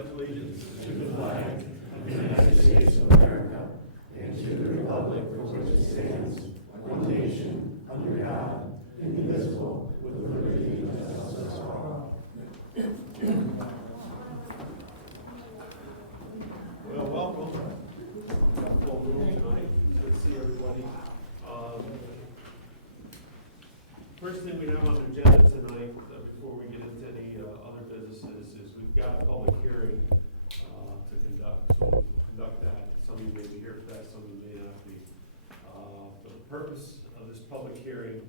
pledge allegiance to the flag of the United States of America and to the republic for which it stands, one nation, under God, indivisible, with liberty and justice for all. Well, welcome. Full room tonight. Good to see everybody. First thing we have on the agenda tonight, before we get into any other businesses, is we've got a public hearing to conduct. So we'll conduct that. Some of you may be here for that, some of you may not be. But the purpose of this public hearing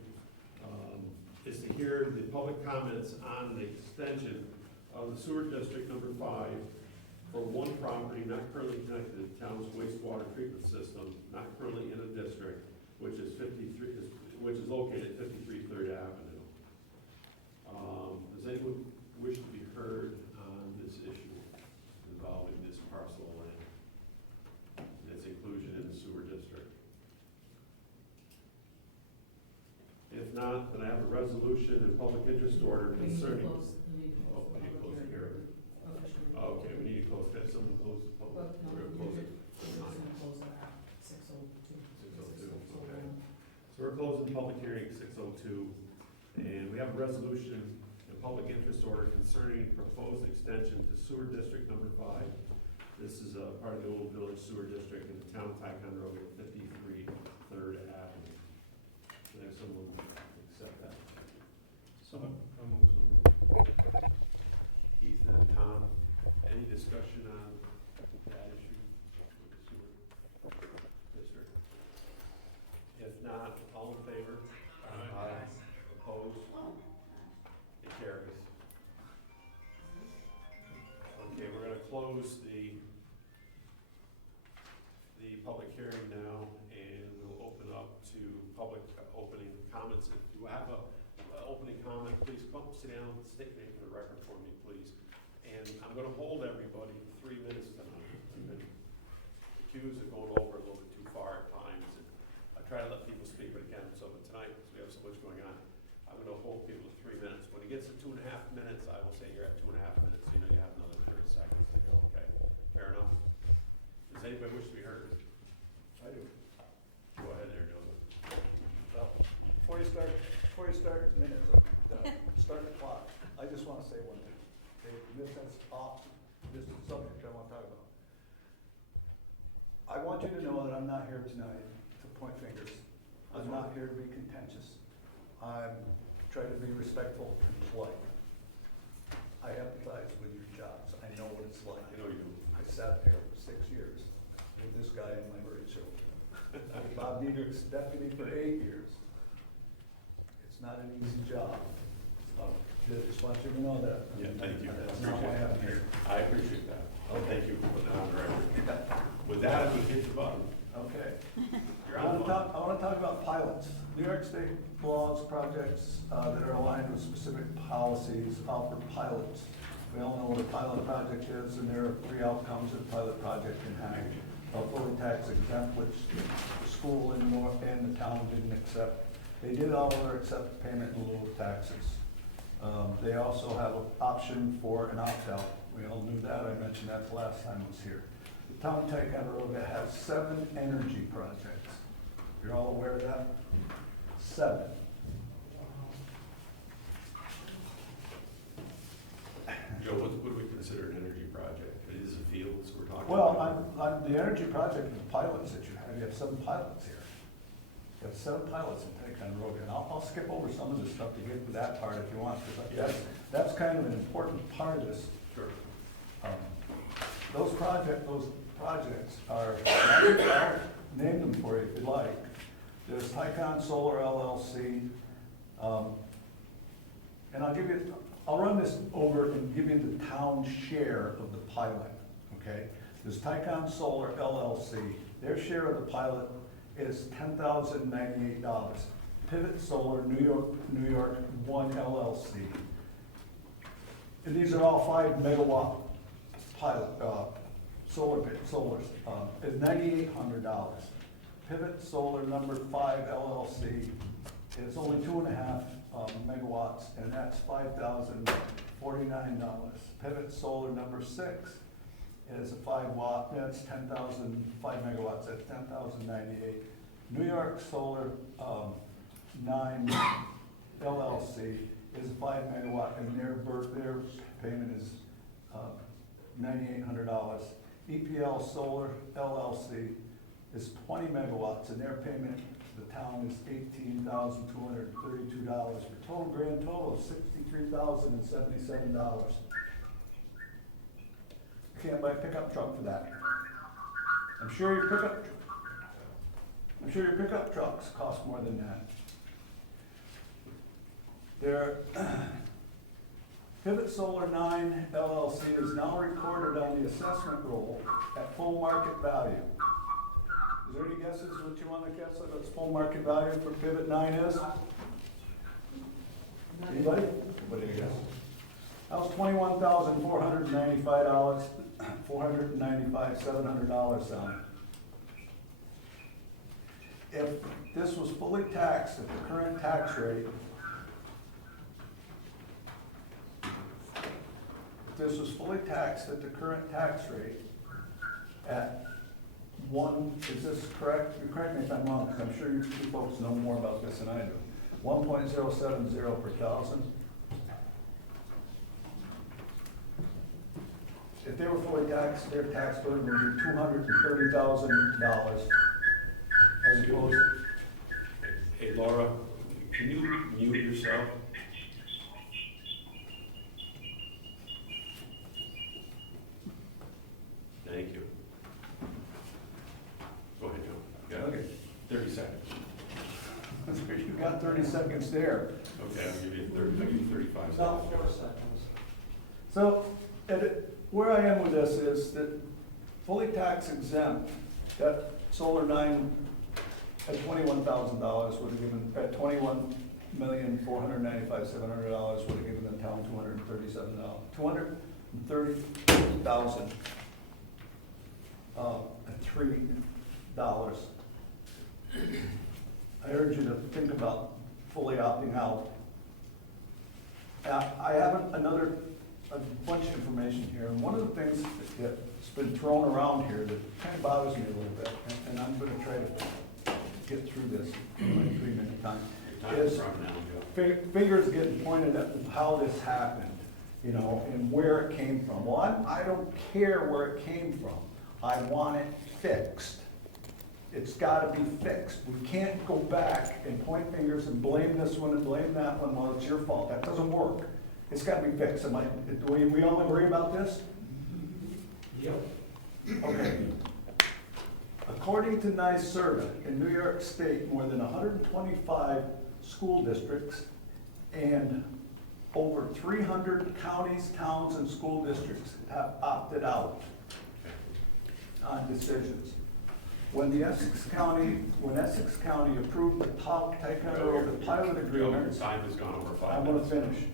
is to hear the public comments on the extension of the sewer district number 5 for one property not currently connected to the town's wastewater treatment system, not currently in a district, which is located at 53 3rd Avenue. Does anyone wish to be heard on this issue involving this parcel of land and its inclusion in the sewer district? If not, then I have a resolution and public interest order concerning. Oh, we need to close the hearing. Okay, we need to close that. Someone close the public. We're gonna close it. 6:02. Okay. So we're closing the public hearing at 6:02, and we have a resolution and public interest order concerning proposed extension to sewer district number 5. This is a part of the old village sewer district in the town of Ticonderoga, 53 3rd Avenue. Can I have someone accept that? Someone. Keith and Tom, any discussion on that issue with the sewer district? If not, all in favor? Aye. Opposed? It carries. Okay, we're gonna close the public hearing now, and we'll open up to public opening comments. If you have a opening comment, please come sit down, state your name for the record for me, please. And I'm gonna hold everybody 3 minutes tonight. I've been accused of going over a little bit too far at times, and I try to let people speak, but again, but tonight, because we have so much going on, I'm gonna hold people to 3 minutes. When it gets to 2.5 minutes, I will say you're at 2.5 minutes, so you know you have another 30 seconds to go, okay? Fair enough? Does anybody wish to be heard? I do. Go ahead there, Joseph. Well, before you start minutes, start the clock, I just want to say one thing. Okay, this is the subject I want to talk about. I want you to know that I'm not here tonight to point fingers. I'm not here to be contentious. I'm trying to be respectful and polite. I empathize with your jobs. I know what it's like. I know you do. I sat there for 6 years with this guy and my children. Bob Nieder's deputy for 8 years. It's not an easy job. I just want you to know that. Yeah, thank you. That's not why I'm here. I appreciate that. Thank you for putting that on the record. With that, I'm gonna hit the button. Okay. You're I on the button. want to talk about pilots. New York State laws, projects that are aligned with specific policies offer pilots. We all know what a pilot project is, and there are 3 outcomes that a pilot project can have. Fully tax exempt, which the school and the town didn't accept. They did, however, accept payment in lieu of taxes. They also have an option for an opt-out. We all knew that. I mentioned that the last time I was here. The town of Ticonderoga has 7 energy projects. You're all aware of that? 7. Joe, what do we consider an energy project? It is a field, so we're talking Well, about. the energy project is the pilots that you have. You have 7 pilots here. You have 7 pilots in Ticonderoga, and I'll skip over some of this stuff to get to that part if you want, because that's kind of an important part of this. Sure. Those projects are, I'll name them for you if you'd like. There's Ticon Solar LLC, and I'll run this over and give you the town share of the pilot, okay? There's Ticon Solar LLC. Their share of the pilot is $10,098. Pivot Solar New York 1 LLC. And these are all 5 megawatt pilot solars. Is $9,800. Pivot Solar number 5 LLC is only 2.5 megawatts, and that's $5,400. $49. Pivot Solar number 6 is a 5 watt, that's 5 megawatts, that's 10,098. New York Solar 9 LLC is a 5 megawatt, and their payment is $9,800. EPL Solar LLC is 20 megawatts, and their payment to the town is $18,232, for total grand total of $63,077. You can't buy a pickup truck for that. I'm sure your pickup trucks cost more than that. Their Pivot Solar 9 LLC is now recorded on the assessment roll at full market value. Is there any guesses what you want to guess what its full market value for Pivot 9 is? Anybody? What do you guess? That was $21,495, $700 on it. If this was fully taxed at the current tax rate, at is this correct? You correct me if I'm wrong, because I'm sure you folks know more about this than I do. 1.070 per thousand. If they were fully taxed, their tax burden would be $230,000 as opposed. Hey Laura, can you mute yourself? Thank you. Go ahead, Joe. Yeah. Okay. 30 seconds. You got 30 seconds there. Okay, I'll give you 35 seconds. About 4 seconds. So, where I am with this is that fully tax exempt, that Solar 9 at $21,000 would have given, at $21,495,700 would have given the town $230,000 at $3. I urge you to think about fully opting out. I have a bunch of information here, and one of the things that's been thrown around here that kind of bothers me a little bit, and I'm going to try to get through this in my 3-minute time, is fingers getting pointed at how this happened, you know, and where it came from. Well, I don't care where it came from. I want it fixed. It's got to be fixed. We can't go back and point fingers and blame this one and blame that one. Well, it's your fault. That doesn't work. It's got to be fixed. Do we all agree about this? Yep. Okay. According to NYSERDA, in New York State, more than 125 school districts and over 300 counties, towns, and school districts have opted out on decisions. When Essex County approved the Ticonderoga pilot agreement, Time has gone over 5 I'm going to minutes. finish.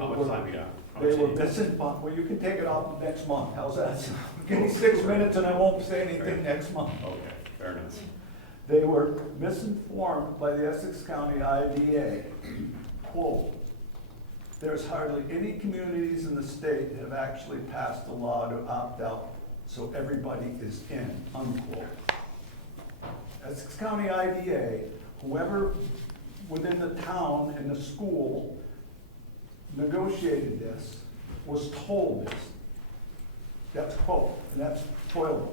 How much time you got? They were misinformed. Well, you can take it off next month. How's that? Give me 6 minutes and I won't say anything next month. Okay, fair enough. They were misinformed by the Essex County IDA. Quote, there's hardly any communities in the state that have actually passed a law to opt out, so everybody is in, unquote. Essex County IDA, whoever within the town and the school negotiated this, was told this. That's quote, and that's toilet.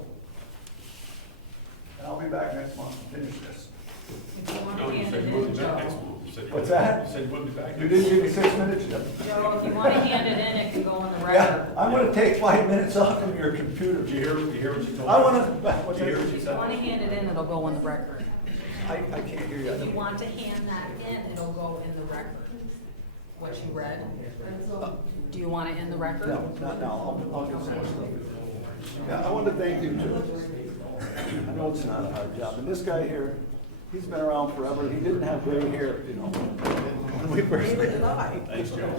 And I'll be back next month to finish this. If you want No, to you hand said it we'll in, be back next Joe. month. You said- What's that? You said we'll be back. You didn't give me 6 minutes yet. Joe, if you want to hand it in, it can go on the Yeah, record. I'm gonna take 5 minutes off from your computer. Did you hear what you told me? I wanna, Did you hear what you If you want to said? hand it in, it'll go on the record. I can't hear you. If you want to hand that in, it'll go in the record. What you read. Do you want it in the record? No, not now, I'll get some more stuff. Yeah, I want to thank you too. I know it's not a hard job, and this guy here, he's been around forever, he didn't have gray hair, you know. When we first met. Thanks, Joe.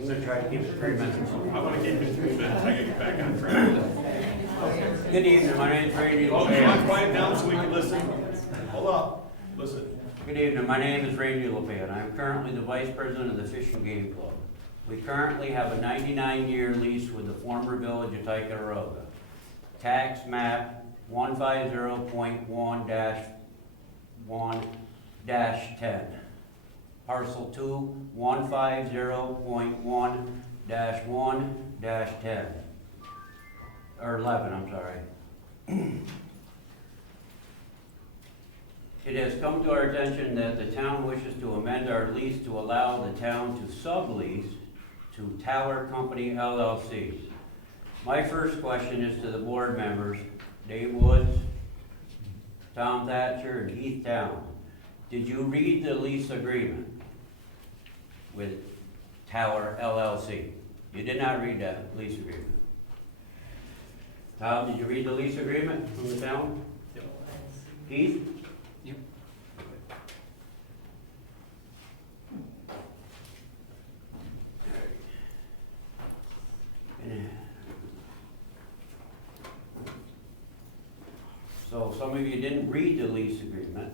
I'm gonna try to keep it 3 minutes. I want to keep it 3 minutes. I gotta get back on track. Good evening, my name's Randy. Oh, you want to quiet down so we can listen? Hold up. Listen, Good evening, my name is Randy LePan. I'm currently the Vice President of the Fish and Game Club. We currently have a 99-year lease with the former village of Ticonderoga. Tax map 150.1-1-10. Parcel 2, 150.1-1-10. Or 11, I'm sorry. It has come to our attention that the town wishes to amend our lease to allow the town to sublease to Tower Company LLC. My first question is to the board members, Dave Woods, Tom Thatcher, and Heath Town. Did you read the lease agreement with Tower LLC? You did not read that lease agreement. Tom, did you read the lease agreement from the town? Yep. Heath? Yep. So some of you didn't read the lease agreement,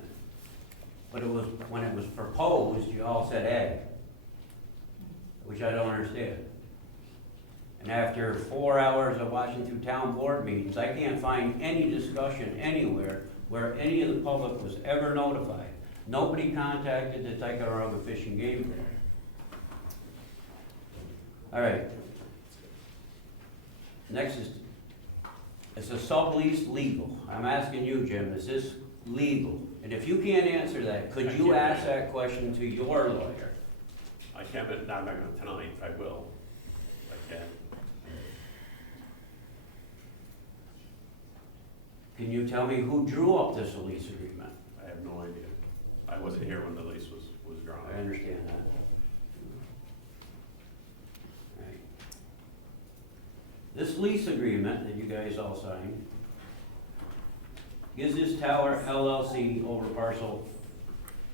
but it was, when it was proposed, you all said A, which I don't understand. And after 4 hours of watching through town board meetings, I can't find any discussion anywhere where any of the public was ever notified. Nobody contacted the Ticonderoga Fish and Game Club. All right. Next is a sublease legal? I'm asking you, Jim, is this legal? And if you can't answer that, could you ask that question to your lawyer? I can't, but I'm not gonna tonight, I will. I can. Can you tell me who drew up this lease agreement? I have no idea. I wasn't here when the lease was drawn. I understand that. Right. This lease agreement that you guys all signed gives this Tower LLC over parcel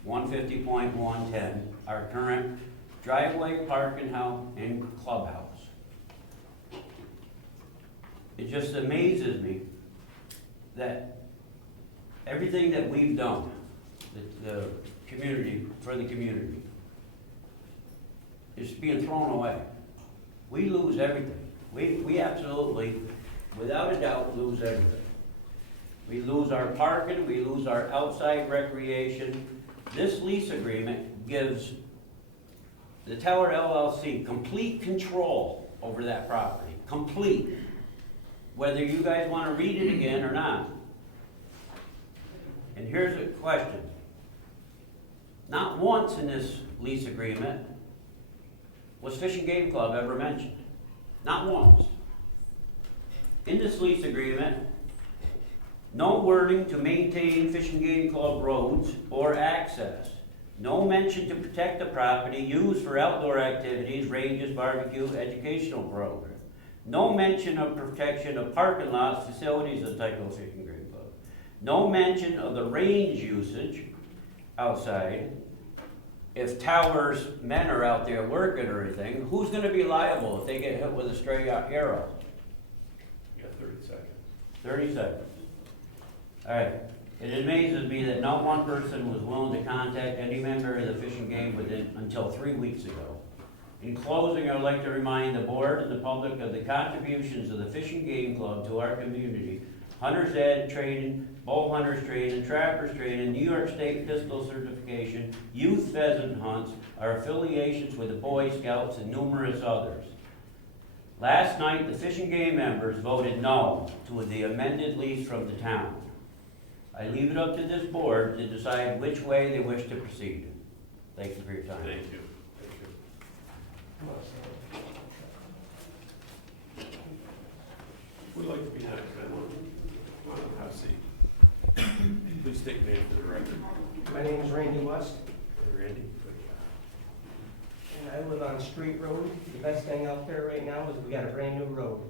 150.110 our current driveway, parking house, and clubhouse. It just amazes me that everything that we've done, the community, for the community, is being thrown away. We lose everything. We absolutely, without a doubt, lose everything. We lose our parking, we lose our outside recreation. This lease agreement gives the Tower LLC complete control over that property, complete. Whether you guys want to read it again or not. And here's a question. Not once in this lease agreement was Fish and Game Club ever mentioned. Not once. In this lease agreement, no wording to maintain Fish and Game Club roads or access. No mention to protect the property used for outdoor activities, ranges, barbecue, educational programs. No mention of protection of parking lots, facilities of Tyco Fish and Game Club. No mention of the range usage outside. If Tower's men are out there working or anything, who's gonna be liable if they get hit with a stray arrow? You got 30 seconds. 30 seconds. All right. It amazes me that not one person was willing to contact any member of the Fish and Game until 3 weeks ago. In closing, I would like to remind the board and the public of the contributions of the Fish and Game Club to our community. Hunters Ed training, bow hunters training, trappers training, New York State pistol certification, youth pheasant hunts, our affiliations with the Boy Scouts, and numerous others. Last night, the Fish and Game members voted no to the amended lease from the town. I leave it up to this board to decide which way they wish to proceed. Thank you for your time. Thank you. Thank you. Would like to be next, Ben? Come on, have a seat. Please state your name for the record. My name is Randy West, Randy? and I live on Street Road. The best thing out there right now is we got a brand new road.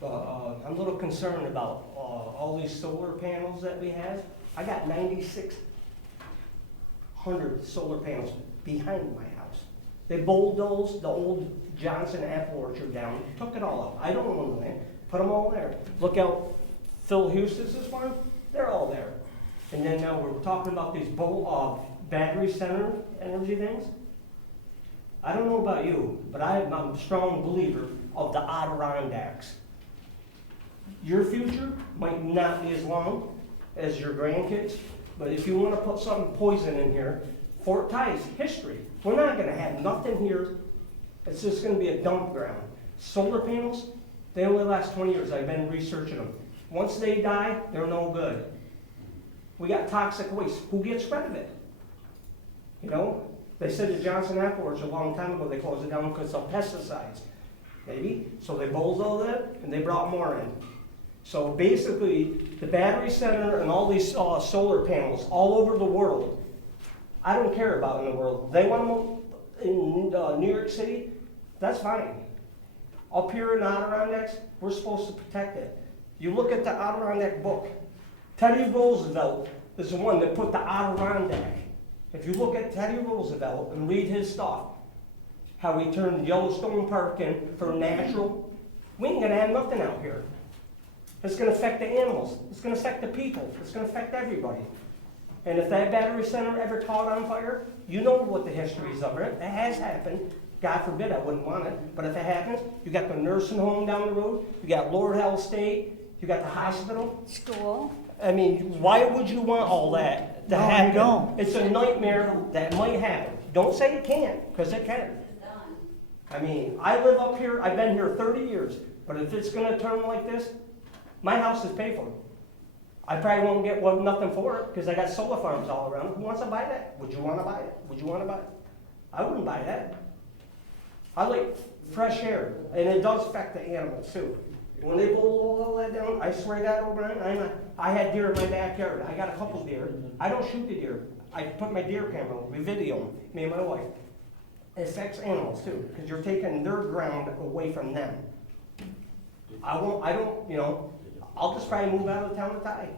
But I'm a little concerned about all these solar panels that we have. I got 9,600 solar panels behind my house. They bulldozed the old Johnson apple orchard down, took it all out. I don't own land, put them all there. Look out Phil Huston's this one, they're all there. And then now we're talking about these battery center energy things. I don't know about you, but I'm a strong believer of the Adirondacks. Your future might not be as long as your grandkids, but if you want to put some poison in here, Fort Ty's history. We're not going to have nothing here. It's just going to be a dump ground. Solar panels, they only last 20 years. I've been researching them. Once they die, they're no good. We got toxic waste. Who gets rid of it? You know, they said to Johnson Appleworks a long time ago they closed it down because of pesticides. Maybe. So they bulldozed it and they brought more in. So basically, the battery center and all these solar panels all over the world, I don't care about in the world. They want them in New York City, that's fine. Up here in Adirondacks, we're supposed to protect it. You look at the Adirondack book. Teddy Roosevelt is the one that put the Adirondack. If you look at Teddy Roosevelt and read his stuff, how he turned Yellowstone Park in for natural, we ain't gonna have nothing out here. It's gonna affect the animals, it's gonna affect the people, it's gonna affect everybody. And if that battery center ever caught on fire, you know what the history is of it. It has happened. God forbid, I wouldn't want it. But if it happens, you got the nursing home down the road, you got Lord Hell State, you got the hospital. School. I mean, why would you want all that to happen? you don't. It's a nightmare that might happen. Don't say it can't, because it can. I mean, I live up here, I've been here 30 years, but if it's gonna turn like this, my house is paid for. I probably won't get nothing for it, because I got solar farms all around. Who wants to buy that? Would you wanna buy it? Would you wanna buy it? I wouldn't buy that. I like fresh air, and it does affect the animals too. When they blow all that down, I swear to God, O'Brien, I had deer in my backyard. I got a couple deer. I don't shoot the deer. I put my deer camera, we video them, me and my wife. It affects animals too, because you're taking their ground away from them. I'll just probably move out of the town of Ty.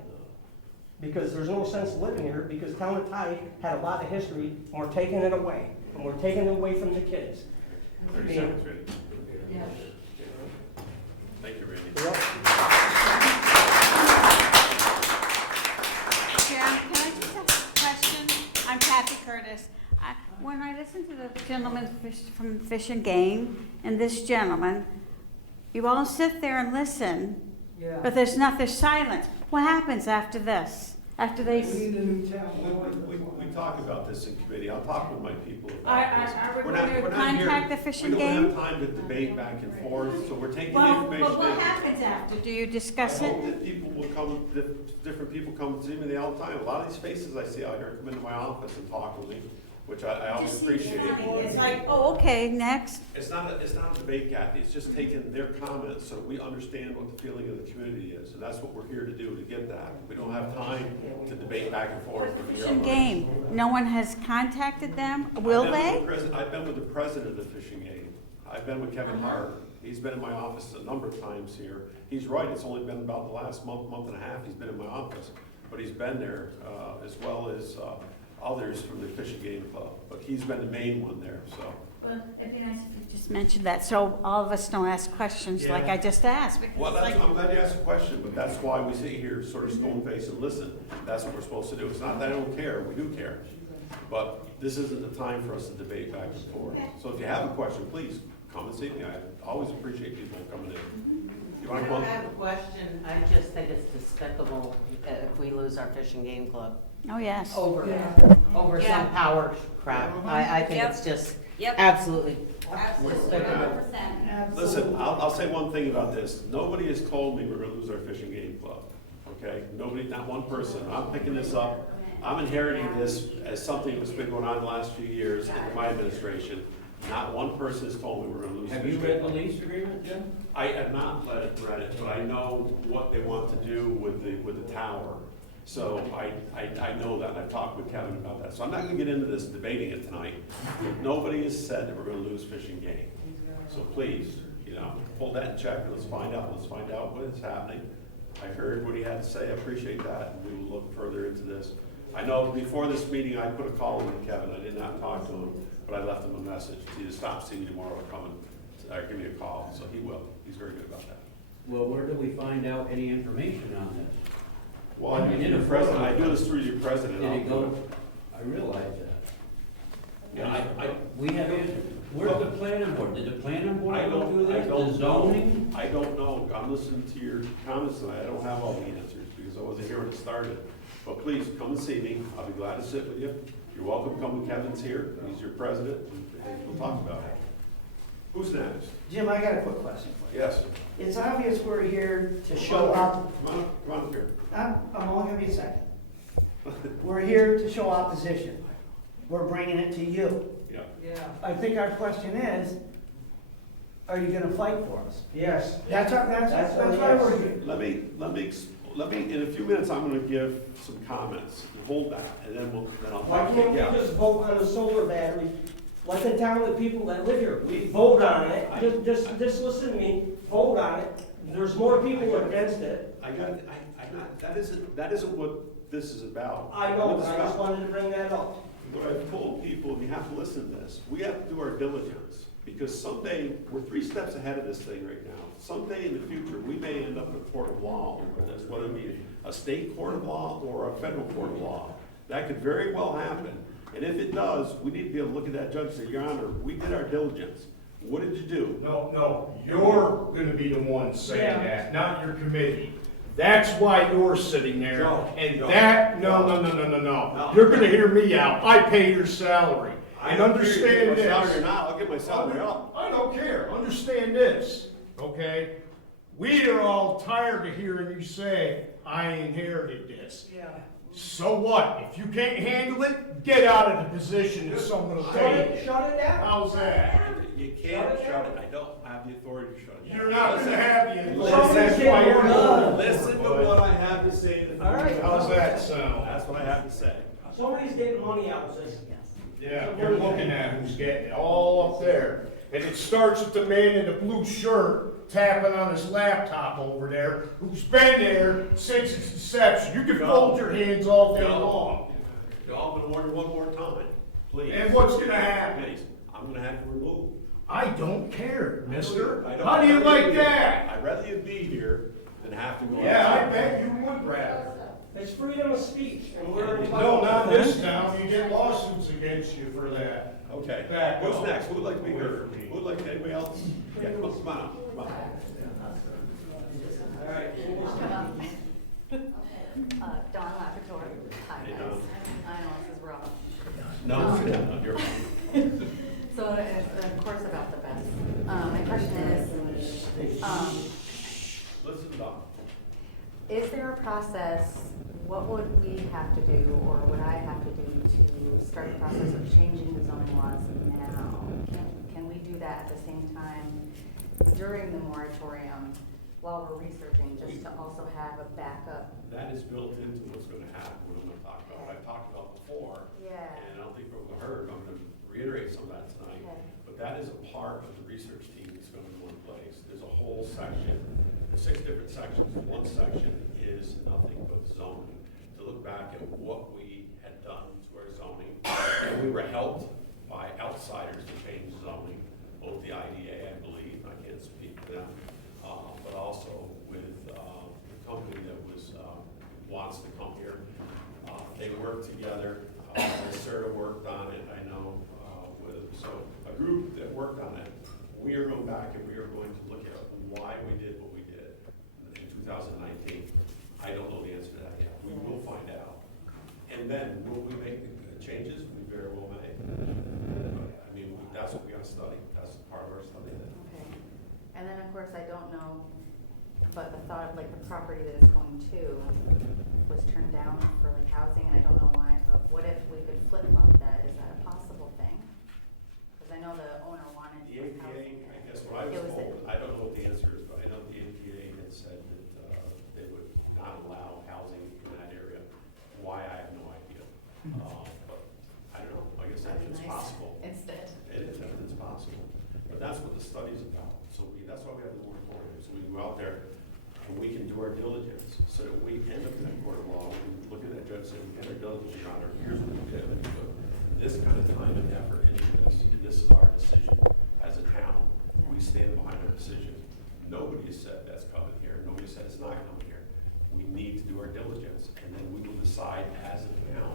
Because there's no sense living here, because town of Ty had a lot of history, and we're taking it away. And we're taking it away from the kids. 30 seconds, Randy. Thank you, Randy. Yep. Sharon, can I just ask a question? I'm Kathy Curtis. When I listen to the gentleman from Fish and Game and this gentleman, you all sit there and listen, but there's silence. What happens after this? After they... We talk about this in committee. I'll talk with my people about this. Are we We're not- going to we're not here- contact the Fish and We don't Game? have time to debate back and forth, so we're taking the Well, information. but what in. happens after? Do you I discuss it? hope that people will come, different people come and see me all the time. A lot of these faces I see out here come into my office and talk with me, which I always appreciate. It's like, oh, okay, next. It's not a debate, Kathy, it's just taking their comments so we understand what the feeling of the community is, and that's what we're here to do, to get that. We don't have time to debate back and forth. Fish and Game, no one has contacted them? Will they? I've been with the president of the Fishing Game. I've been with Kevin Hart. He's been in my office a number of times here. He's right, it's only been about the last month and a half he's been in my office, but he's been there, as well as, others from the Fish and Game Club, but he's been the main one there, so. Well, it'd be nice if you just mentioned that, so all of us don't ask questions like I just asked. because Well, it's that's, like- I'm glad you asked the question, but that's why we sit here sort of stone faced and listen. That's what we're supposed to do. It's not that I don't care, we do care. But this isn't the time for us to debate back and forth. So if you have a question, please come and see me. I always appreciate people coming in. You I want to don't come? have a question, I just think it's despicable if we lose our fishing game club Oh, yes. over Yeah. some power crap. I think Yep. it's just Yep. absolutely Absolutely, despicable. 100%. Listen, I'll say one thing about this. Nobody has told me we're gonna lose our fishing game club, okay? Nobody, not one person. I'm picking this up. I'm inheriting this as something that's been going on the last few years in my administration. Not one person has told me we're gonna lose. Have you read the lease agreement, Jim? I have not read it, but I know what they want to do with the tower. So I know that, and I've talked with Kevin about that. So I'm not gonna get into this debating it tonight. Nobody has said that we're gonna lose Fish and Game. So please, pull that in check, and let's find out what is happening. I heard what he had to say, I appreciate that, and we will look further into this. I know before this meeting, I put a call in to Kevin, I did not talk to him, but I left him a message, to either stop seeing me tomorrow or come and give me a call, so he will, he's very good about that. Well, where do we find out any information on this? Well, I do the president, I do this through your president. Did it go? I realize that. Yeah, we have answers. Where's the planning board? Did the planning board I go don't, through I this? The don't zoning? know. I don't know. I'm listening to your comments tonight. I don't have all the answers because I wasn't here when it started. But please, come and see me. I'll be glad to sit with you. You're welcome. Come when Kevin's here. He's your president, and we'll talk about it. Who's next? Jim, I got a quick question for you. Yes. It's obvious we're here to show up, Come on up here. I'm only gonna be a second. We're here to show opposition. We're bringing it to you. Yeah. I think our question is, are you gonna fight for us? Yes. That's why we're here. Let me, in a few minutes, I'm gonna give some comments. Hold that, and then I'll Why talk. can't we Yeah. just vote on the solar battery? Let the town, the people that live here, we vote on it. Just listen to me, vote on it. There's more people against it. That isn't what this is about. I know, What but it's I just about- wanted to bring that up. What I've told people, and you have to listen to this, we have to do our diligence, because someday, we're 3 steps ahead of this thing right now. Someday in the future, we may end up in a court of law over this, whether it be a state court of law or a federal court of law. That could very well happen, and if it does, we need to be able to look at that judge and say, Your Honor, we did our diligence. What did you do? No, you're gonna be the one saying that, not your committee. That's why you're sitting there, Joe, and Joe. that, no. No. You're gonna hear me out. I pay your salary. And don't care if you understand get my salary or this. not, I'll get my salary up. I don't care. Understand this, okay? We are all tired of hearing you say, I inherited this. Yeah. So what? If you can't handle it, get out of the position that someone will take. Shut it down. How's that? You can't shut it, I don't have the authority to shut it down. You're not gonna have the Listen. authority. That's why you're Listen. Listen to what I have to say to the All right. people. How's that sound? That's what I have to say. Somebody's getting money out of this. Yeah, you're looking at who's getting it, all up there. And it starts with the man in the blue shirt tapping on his laptop over there, who's been there since its inception. You can fold your hands all day long. Y'all, I'm gonna warn you one more time, please. And what's gonna happen? Please, I'm gonna have you removed. I don't care, mister. I don't- How do you like that? I'd rather you be here than have to go. Yeah, I outside. bet you would rather. It's freedom of speech, and we're No, entitled. not this town. You get lawsuits against you for that. Okay, Back what's up. next? Who would like to be heard? Who would like, anybody else? Yeah, come on, come on up, come on. All right. Dawn Laboratory. Hi, Hey, guys. Dawn. I know this is rough. No, you're fine. So it's of course about the best. My question Listen, Doc. is there a process, what would we have to do, or would I have to do to start the process of changing the zoning laws now? Can we do that at the same time during the moratorium while we're researching, just to also have a backup? That is built into what's gonna happen, what I'm gonna talk about, what I've talked about before. Yeah. And I don't think we've heard, I'm gonna reiterate some of that tonight. Okay. But that is a part of the research team that's gonna go in place. There's a whole section, there's 6 different sections. One section is nothing but zoning, to look back at what we had done to our zoning. And we were helped by outsiders to change zoning, both the IDA, I believe, I can't speak for them, but also with the company that was, wants to come here. They worked together, Sarah worked on it, I know, so a group that worked on it. We are going back and we are going to look at why we did what we did in 2019. I don't know the answer to that yet. We will find out. And then will we make changes? We very well may. I mean, that's what we gotta study. That's part of our study. Okay. And then, of course, I don't know, but the thought, like the property that it's going to was turned down for like housing, and I don't know why, but what if we could flip flop that? Is that a possible thing? Because I know the owner wanted The APA, housing. I guess what I It was was told, I don't know what the answer is, but I know the APA had said that they would not allow housing in that area. Why, I have no idea. But I don't know, I guess That'd be it's nice. possible. Instead. It is, it's possible. But that's what the study's about. So that's why we have the moratorium. So we go out there and we can do our diligence so that we end up in that court of law. We can look at that judge and say, we did our diligence, Your Honor. Here's what we did. And we put this kind of time and effort into this. And this is our decision as a town. We stand behind our decision. Nobody has said that's coming here. Nobody said it's not coming here. We need to do our diligence, and then we will decide as a town,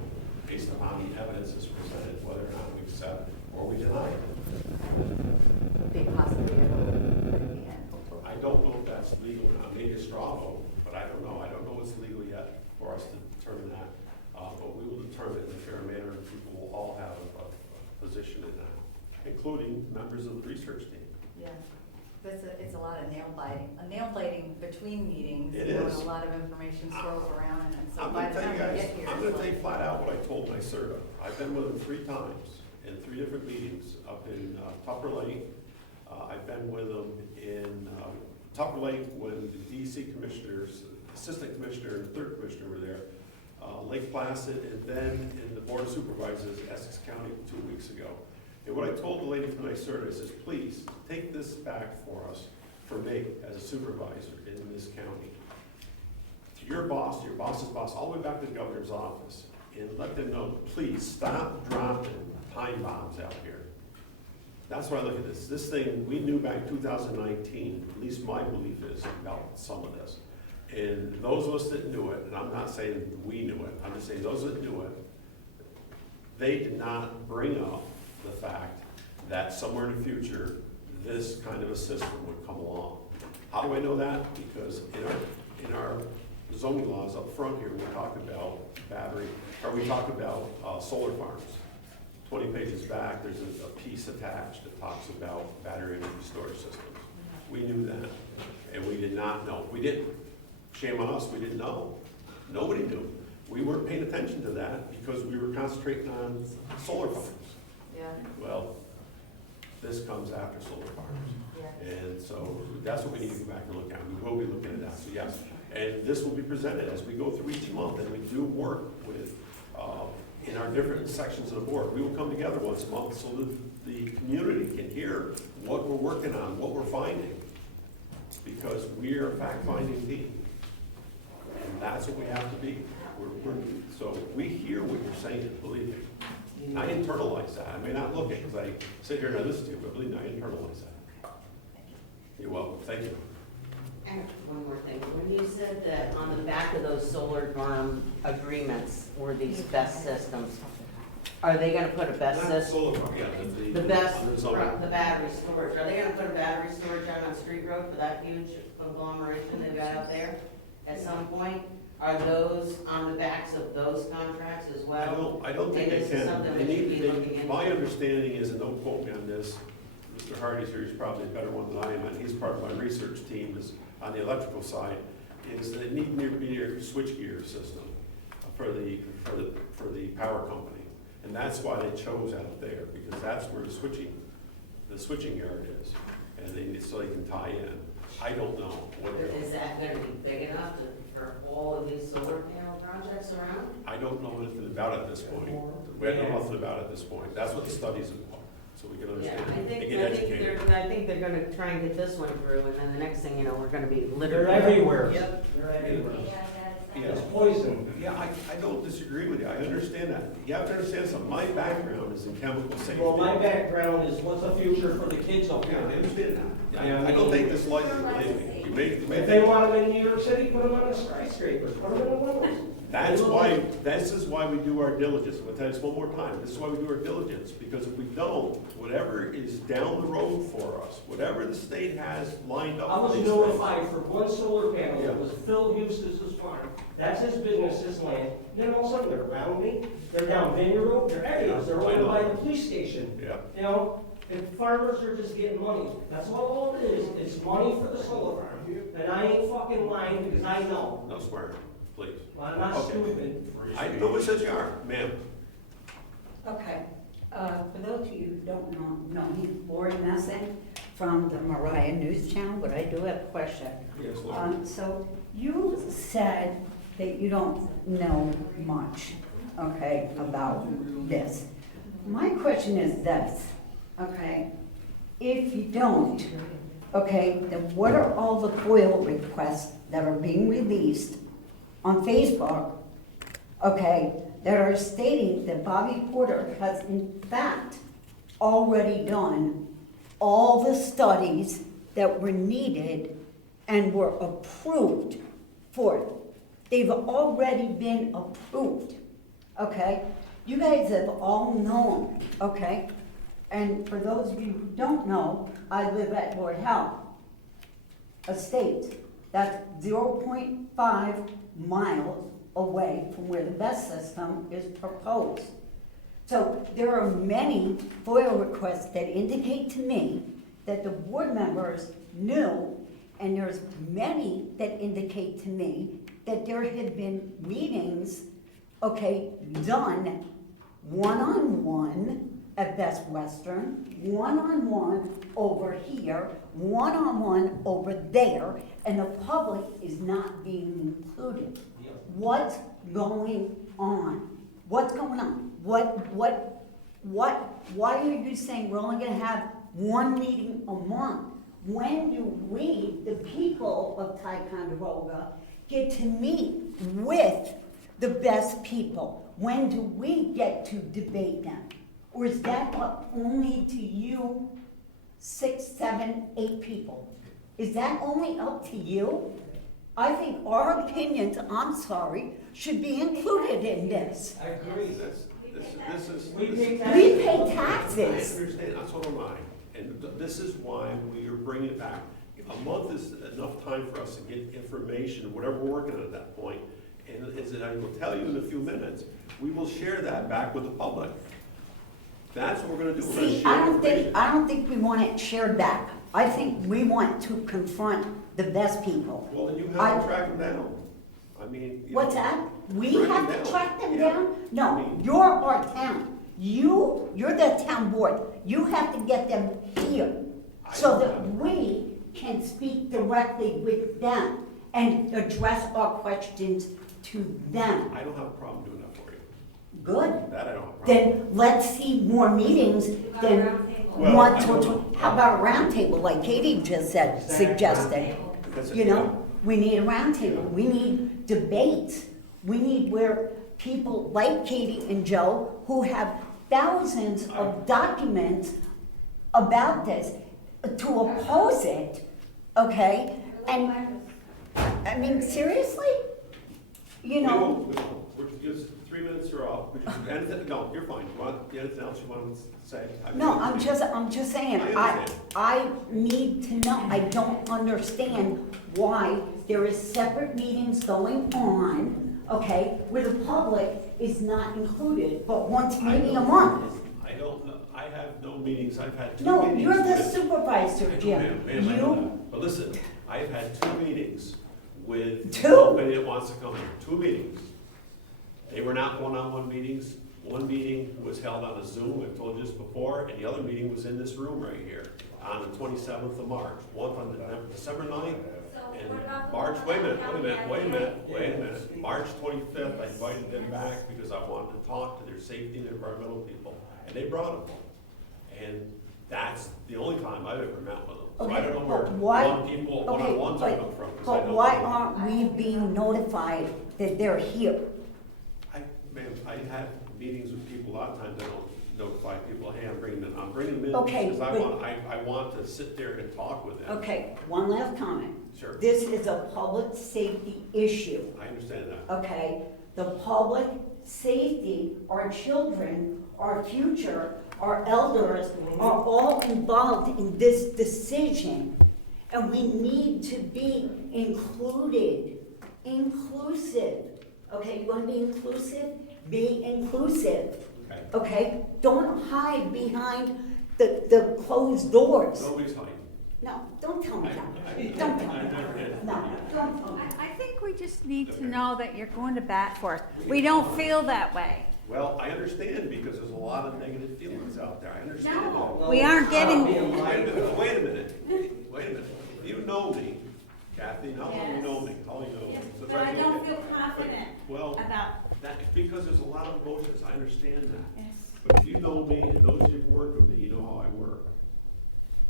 based upon the evidence that's presented, whether or not we accept or we deny it. Big possibility of I don't know if that's legal or not, maybe a straw vote, but I don't know. I don't know what's legal yet for us to determine that. But we will determine it in a fair manner, and people will all have a position in that, including members of the research team. Yeah, it's a lot of nail biting between meetings. It you know, is. and a lot of information swirls around, and so I'm by gonna the tell you time we guys, get here. I'm it's gonna tell you like- flat out what I told my CERTA. I've been with them 3 times in 3 different meetings up in Tupper Lake. I've been with them in Tupper Lake when the DC commissioners, assistant commissioner and 3rd commissioner were there. Lake Placid, and then in the Board of Supervisors, Essex County 2 weeks ago. And what I told the lady from NYSERDA, I says, please, take this back for us, for me, as a supervisor in this county. Your boss's boss, all the way back to the governor's office, and let them know, please, stop dropping time bombs out here. That's why I look at this. This thing, we knew back in 2019, at least my belief is about some of this. And those of us that knew it, and I'm not saying we knew it, I'm just saying those that knew it, they did not bring up the fact that somewhere in the future, this kind of a system would come along. How do I know that? Because in our zoning laws up front here, we talk about solar farms. 20 pages back, there's a piece attached that talks about battery energy storage systems. We knew that, and we did not know. We didn't. Shame on us, we didn't know. Nobody knew. We weren't paying attention to that because we were concentrating on solar farms. Yeah, Well, this comes after solar farms. yeah. And so that's what we need to go back and look at. We will be looking at that, so yes. And this will be presented as we go through each month, and we do work with, in our different sections of the board. We will come together once a month so that the community can hear what we're working on, what we're finding. Because we are a fact-finding team. And that's what we have to be. So we hear what you're saying, believe me. I internalize that. I may not look it because I sit here and I listen to you, but believe me, I internalize that. You're welcome. Thank you. And one more thing, when you said that on the back of those solar farm agreements were these best systems, are they gonna put a best Not system? solar farm, yeah, The best, on the zoning. the battery storage, are they gonna put a battery storage out on Street Road for that huge agglomeration they've got out there at some point? Are those on the backs of those contracts as well? I don't think And they this is can. something They we should need, be looking into. my understanding is, and don't quote me on this, Mr. Hardy's here, he's probably a better one than I am, and he's part of my research team is on the electrical side, is that it need near switchgear system for the power company. And that's why they chose out there, because that's where the switching yard is. And so they can tie in. I don't know what Is that gonna be big enough for all of these solar panel projects around? I don't know anything about it at this point. We don't know nothing about it at this point. That's what the study's about, so we can Yeah, understand, and get educated. I think they're gonna try and get this one through, and then the next thing you know, we're gonna be literally. They're everywhere. Yep. They're everywhere. Yeah. It's poison. Yeah, I don't disagree with you. I understand that. You have to understand something. My background is in chemical safety. Well, my background is what's the future for the kids up Yeah, I here? understand that. Yeah, I don't take this lightly, believe me. You may If they think, want them in New York City, put them on a skyscraper, put them in a windows. this is why we do our diligence. I'm gonna tell you this one more time. This is why we do our diligence, because if we don't, whatever is down the road for us, whatever the state has lined up. I was for these notified for one solar panel, Yeah. it was Phil Eustace's farm. That's his business, his land. Then all of a sudden, they're around me, they're down Vineyard Road, they're everywhere, they're I over know. by the police station. Yeah. You know, if farmers are just getting money, that's what all it is, it's money for the solar farm. And I ain't fucking lying because I know. No swearing, please. Well, I'm not Okay. stupid. I know what says you are, ma'am. Okay, for those of you who don't know me, Lori Messing from the Moriah News Channel, but I do have a question. Yes, Lord. So you said that you don't know much, okay, about this. My question is this, okay, if you don't, okay, then what are all the FOIL requests that are being released on Facebook, okay, that are stating that Bobby Porter has in fact already done all the studies that were needed and were approved for They've already been approved, okay? You guys have all known, okay? And for those of you who don't know, I live at Lord Howe Estate. That's 0.5 miles away from where the best system is proposed. So there are many FOIL requests that indicate to me that the board members knew, and there's many that indicate to me that there had been meetings, okay, done one-on-one at Best Western, one-on-one over here, one-on-one over there, and the public is not being included. What's going on? What's going on? Why are you saying we're only gonna have one meeting a month? When do we, the people of Ticonderoga, get to meet with the best people? When do we get to debate them? Or is that up only to you, 6, 7, 8 people? Is that only up to you? I think our opinions, I'm sorry, should be included in this. I agree. This is. We pay We pay I taxes. understand, that's what am I, and this is why we are bringing it back. A month is enough time for us to get information, whatever we're working on at that point. And as I will tell you in a few minutes, we will share that back with the public. That's what we're gonna do. We're gonna See, share I don't think we want it shared back. I think we want to confront the best people. Well, then you have to track them down. I mean. you What's know, that? We track have them to track them Yeah. down? I No, mean- you're our town. You're the town board. You have to get them here so that we can speak directly with them and address our questions to them. I don't have a problem doing that for you. Good. That I don't have a problem. Then let's see more meetings than Well, one I to, don't- how about a roundtable like Katie just said, suggested? That's it, You yeah. know, we need a roundtable, we need debates, we need where people like Katie and Joe, who have thousands of documents about this, to oppose it, okay? And, I mean, seriously? You know, We won't. We're just 3 minutes are off. No, you're fine. You want, anything else you want to say? no, I'm just saying, I understand. I need to know, I don't understand why there is separate meetings going on, okay, where the public is not included, but once maybe a month. I don't know. I have no meetings. I've had 2 No, meetings. you're the with- supervisor, I know, Jim. ma'am, I know that. But listen, I've had 2 meetings with. 2? Anybody that wants to come in. 2 meetings. They were not one-on-one meetings. One meeting was held on a Zoom, I've told you this before, and the other meeting was in this room right here on the 27th of March. One on December 9th, and March, wait a minute. March 25th, I invited them back because I wanted to talk to their safety and environmental people, and they brought them. And that's the only time I've ever met with them. So I don't know where But why- one-on-ones are coming from. 'cause I But don't why know. aren't we being notified that they're here? Ma'am, I have meetings with people, a lot of times I don't notify people, hey, I'm bringing them in. Okay, Because but- I want to sit there and talk with them. Okay, one last comment. Sure, This is a public safety issue, I understand that. okay? The public safety, our children, our future, our elders are all involved in this decision. And we need to be included, inclusive. Okay, you wanna be inclusive? Be inclusive, Okay. okay? Don't hide behind the closed doors. Nobody's hiding. No, don't tell me that. I- Don't tell me I never did. that. No, don't tell me. I think we just need to know that you're going to bat for us. We don't feel that way. Well, I understand because there's a lot of negative feelings out there, I understand that. No. We aren't getting, Wait a minute. You know me, Kathy, how long you know me? How long you know me? Since but I was a don't kid. feel confident Well, about, that's because there's a lot of emotions, I understand that. yes. But if you know me, and those who've worked with me, you know how I work.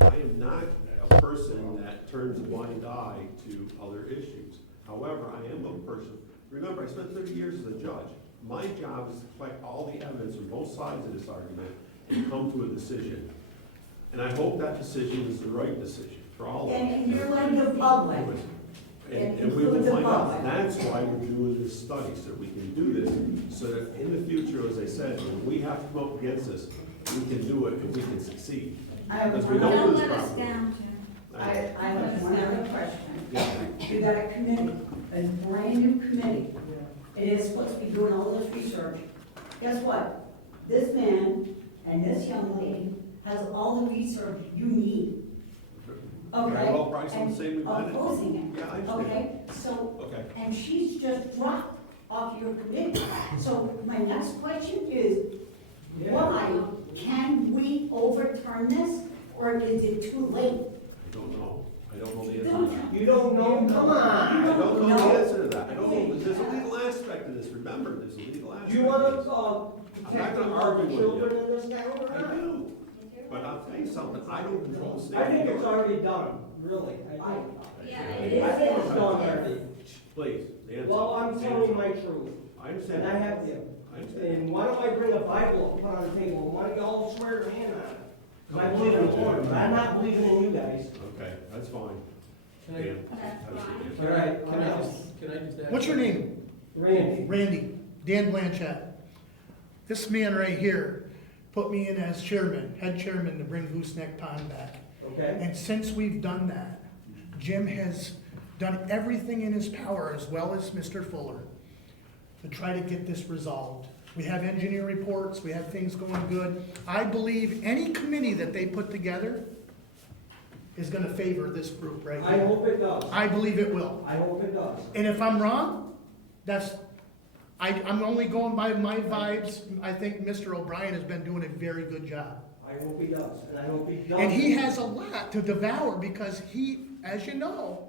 I am not a person that turns a blind eye to other issues. However, I am a person, remember, I spent 30 years as a judge. My job is to collect all the evidence from both sides of this argument and come to a decision. And I hope that decision is the right decision for all of us. And you're like the public. And we will find out, and that's why we're doing this study, so we can do this, so that in the future, as I said, when we have to come up against this, we can do it and we can succeed. Because we don't Don't lose let us property. down, Jim. I have one other question. Yeah. You got a committee, a brand new committee. It is supposed to be doing all this research. Guess what? This man and this young lady has all the research you need. Okay? Very well priced on the same And minute. opposing it. Yeah, I understand. Okay, so, Okay. and she's just dropped off your committee. So my next question is, why can we overturn this, or is it too late? I don't know. I don't know the answer to that. You don't know, come I on. don't know No. the answer to that. I don't know, there's a legal aspect to this, remember, there's a legal aspect. Do you wanna, to this. protect gonna all argue the with you. children in this town or I not? do, but I'll tell you something, I don't control the state. I think of it's New York. already done, really. I think it's done already. Please, the answer. Well, I'm telling you my truth, I understand. and I have the, I understand. and why don't I bring a Bible and put on the table, why don't you all swear your hand on it? 'Cause I believe in the Lord, but I'm not believing in you guys. Okay, that's fine. Can I- Dan, That's that's fine. the All right, Can I just ask? What's your name? Randy, Randy, Dan Blanchett. This man right here put me in as chairman, head chairman to bring Gooseneck Pond back. okay? And since we've done that, Jim has done everything in his power, as well as Mr. Fuller, to try to get this resolved. We have engineer reports, we have things going good. I believe any committee that they put together is gonna favor this group right I here. hope it does. I believe it will. I hope it does. And if I'm wrong, I'm only going by my vibes. I think Mr. O'Brien has been doing a very good job. I hope he does, and I hope he does. And he has a lot to devour because he, as you know,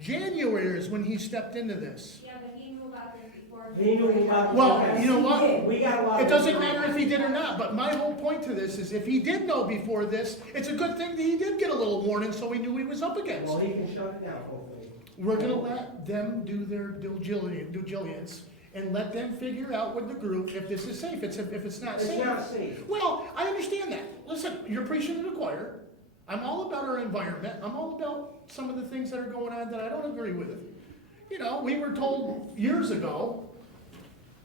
January is when he stepped into this. Yeah, but he knew about this before. He knew about. Well, you know what? We got a lot. It of- doesn't matter if he did or not, but my whole point to this is if he did know before this, it's a good thing that he did get a little warning so he knew he was up against. Well, he can shut it down, hopefully. We're gonna let them do their due diligence and let them figure out with the group if this is safe. If it's not It's safe. not safe. Well, I understand that. Listen, you're preaching to the choir. I'm all about our environment. I'm all about some of the things that are going on that I don't agree with. You know, we were told years ago,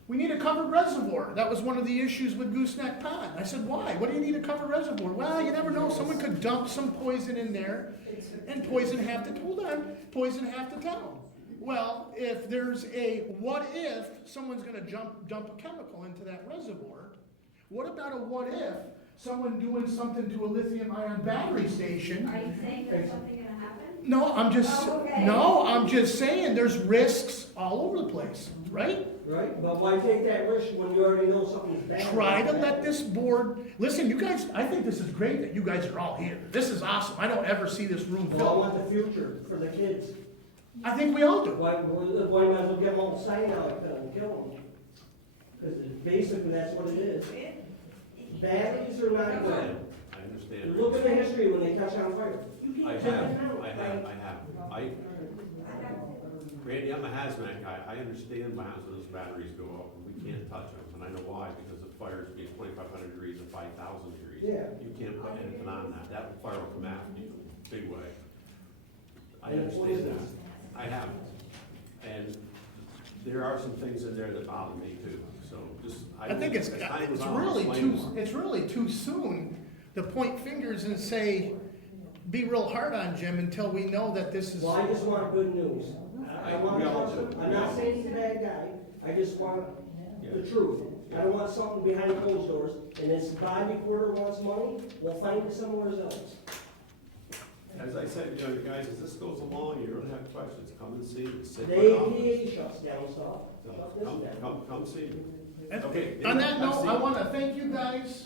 we need a covered reservoir. That was one of the issues with Gooseneck Pond. I said, why? What do you need a covered reservoir? Well, you never know. Someone could dump some poison in there and poison half the town. Well, if there's a what if someone's gonna dump a chemical into that reservoir, what about a what if someone doing something to a lithium ion battery station? Are you saying there's something gonna happen? No, I'm just saying there's risks all over the place, right? Right, but why take that risk when you already know something's bad? Try to let this board, listen, you guys, I think this is great that you guys are all here. This is awesome. I don't ever see this room Well, I filled. want the future for the kids. I think we all do. Why might as well get them all cyanide and kill them? Because basically that's what it is. Batteries are not good. I understand. Look at the history when they catch on fire. I have. Randy, I'm a hazmat guy. I understand why those batteries go up and we can't touch them. And I know why, because the fires be 2,500 degrees and 5,000 degrees. Yeah. You can't put anything on that. That fire will come after you, big way. I And it's understand poisonous. that. I have. And there are some things in there that bother me too. So just, I think it's as time goes on, really explain too, more. it's really too soon to point fingers and say, be real hard on Jim until we know that this is. Well, I just want good news. I want We all trust do. him. I'm not saying he's a bad guy. I just want the Yeah. truth. I don't want something behind closed doors. And this body quarter wants money, we'll find it somewhere else. As I said, you know, guys, as this goes along, you're gonna have questions, come and see me, sit The in my office. APA shuts down stuff. Shut this Come, down. come see me. And Okay. on that note, I've I seen- want to thank you guys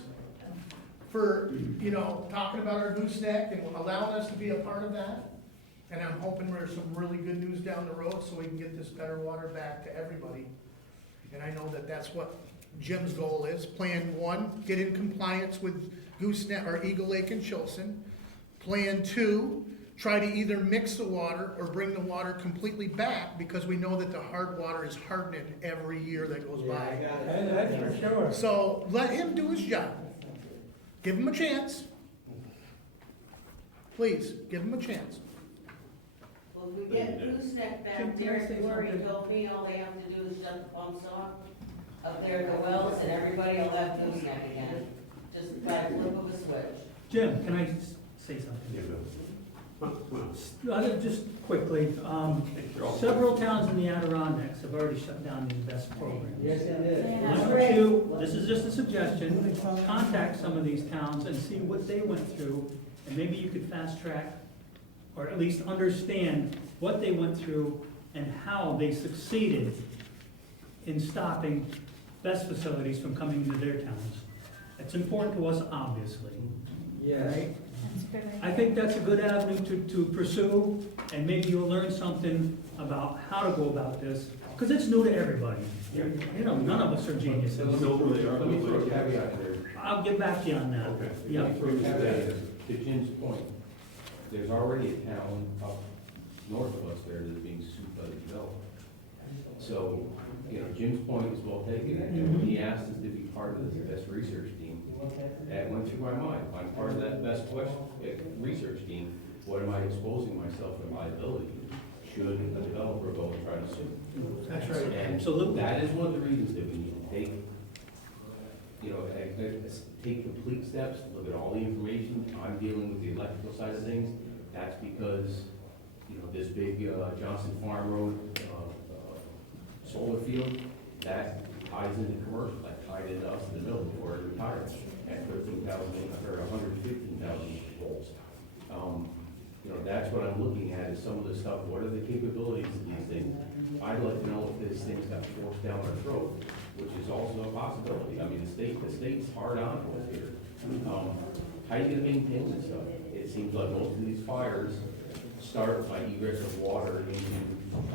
for, you know, talking about our gooseneck and allowing us to be a part of that. And I'm hoping there's some really good news down the road so we can get this better water back to everybody. And I know that that's what Jim's goal is. Plan 1, get in compliance with Gooseneck or Eagle Lake and Chilson. Plan 2, try to either mix the water or bring the water completely back because we know that the hard water is hardening every year that goes Yeah, I by. got it. That's for sure. So let him do his job. Give him a chance. Please, give him a chance. Well, When we get gooseneck back there, Glory told me all they have to do is shut the pumps off up there at the wells, and everybody will have gooseneck again, just by a flip of a switch. Jim, can I say something? Just quickly, several towns in the Adirondacks have already shut down the invest program. Yes, it is. Why don't you, this is just a suggestion, contact some of these towns and see what they went through, and maybe you could fast track, or at least understand what they went through and how they succeeded in stopping best facilities from coming to their towns. It's important to us, obviously. Yeah. Right? That's a good idea. I think that's a good avenue to pursue, and maybe you'll learn something about how to go about this, because it's new to everybody. You know, none of us are geniuses. Let me throw a caveat there. I'll get back to you on that. Okay. Yeah. Let me throw a caveat there. To Jim's point, there's already a town up north of us there that's being sued by the developer. So, you know, Jim's point is well taken, and when he asked us to be part of this best research team, that went through my mind. I'm part of that best research team. What am I exposing myself to liability? Should a developer go and try to sue? That's right. And Absolutely. that is one of the reasons that we need to take, you know, take complete steps, look at all the information. I'm dealing with the electrical side of things. That's because, you know, this big Johnson Farm Road solar field, that ties into commercial, that tied into us in the middle before it retired at 13,000 or 115,000 volts. You know, that's what I'm looking at is some of the stuff. What are the capabilities of these things? I'd like to know if this thing's got forced down our throat, which is also a possibility. I mean, the state's hard on us here. How are you gonna maintain this stuff? It seems like most of these fires start by egress of water into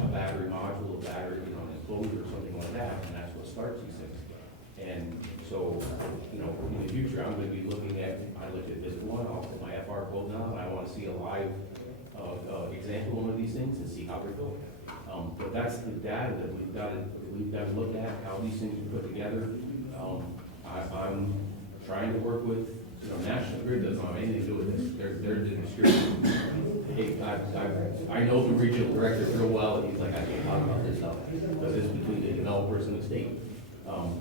a battery module, a battery, you know, an enclosure or something like that, and that's what starts these things. And so, you know, in the future, I'm gonna be looking at, I looked at this one, I'll put my FR code down, and I wanna see a live example of one of these things and see how they go. But that's the data that we've got to look at, how these things are put together. I'm trying to work with, you know, National Grid doesn't have anything to do with this. They're the distributor. Hey, I know the regional director real well, and he's like, I can't talk about this stuff, because it's between the developers and the state.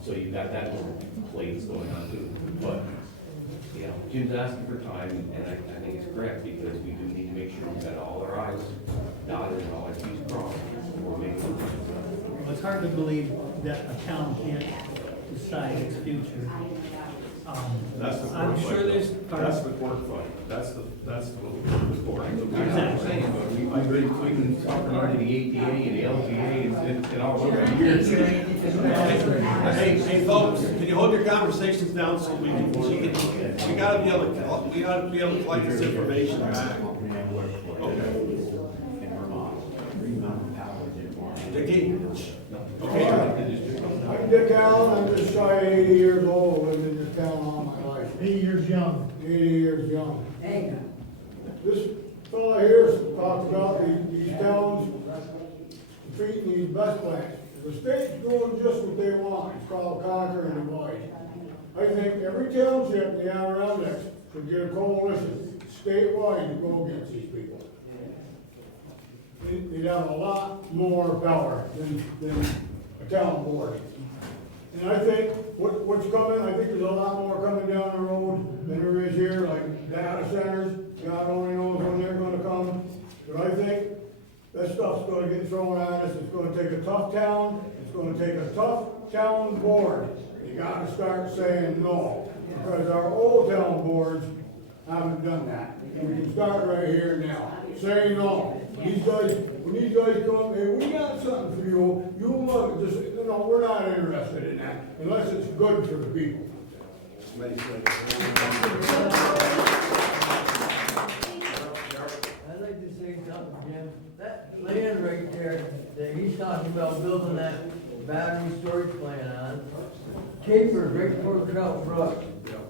So you've got that little play that's going on too. But, you know, Jim's asking for time, and I think it's correct, because we do need to make sure we've got all our I's dotted and all our T's crossed before making decisions. It's hard to believe that a town can't decide its future. That's the I'm court sure fight. there's. That's the court fight. That's the court. I know what I'm saying, but we've been talking about the ADA and the LGA and all over the years. Hey, folks, can you hold your conversations down so we gotta be able to collect this information back. Dickie? Okay. I'm Dick Allen, I'm just shy of 80 years old, lived in this town all my life. 80 years young. 80 years young. This fella here talked about these towns defeating these best plans. The state's doing just what they want. It's called conquer and divide. I think every township in the Adirondacks should get a coalition statewide to go against these people. They'd have a lot more power than a town board. And I think what's coming, I think there's a lot more coming down the road than there is here, like data centers. God only knows when they're gonna come. But I think that stuff's gonna get thrown at us. It's gonna take a tough town. It's gonna take a tough town board. You gotta start saying no. Because our old town boards haven't done that. And we can start right here now. Say no. When these guys come, hey, we got something for you, you'll love it. Just, no, we're not interested in that, unless it's good for the people. I'd like to say something, Jim. That land right there that he's talking about building that battery storage plant on, Caper, right before Trout Brook,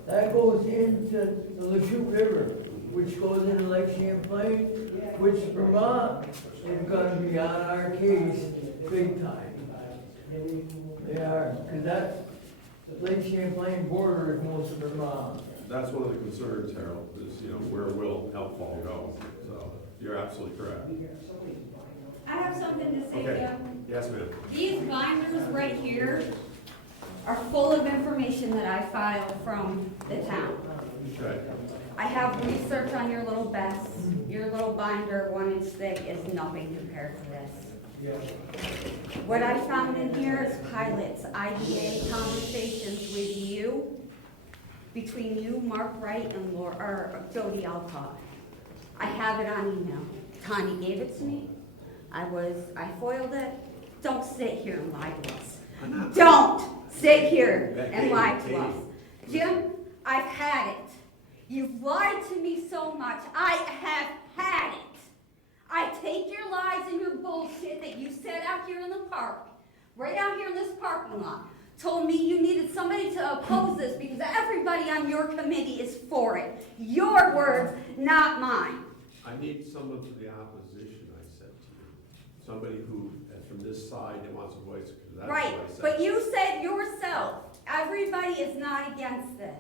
that goes into the Lachute River, which goes into Lake Champlain, which Vermont is gonna be on our case big time. They are, because that Lake Champlain border is most of Vermont. That's one of the concerns, Harold, is, you know, where will help fall go? So, you're absolutely correct. Yes, ma'am. These binders right here are full of information that I filed from the town. Okay. I have research on your little best. Your little binder, 1 inch thick, is nothing compared to this. What I found in here is pilots, IDA conversations with you, between you, Mark Wright, and Jody Alcott. I have it on email. Connie gave it to me. I foiled it. Don't sit here and lie to us. Don't sit here and lie to us. Jim, I've had it. You've lied to me so much. I have had it. I take your lies and your bullshit that you said out here in the park, right out here in this parking lot, told me you needed somebody to oppose this because everybody on your committee is for it. Your words, not mine. I need someone from the opposition, I said to you. Somebody who, from this side, that wants a voice. That's Right, what I said. but you said yourself, everybody is not against this.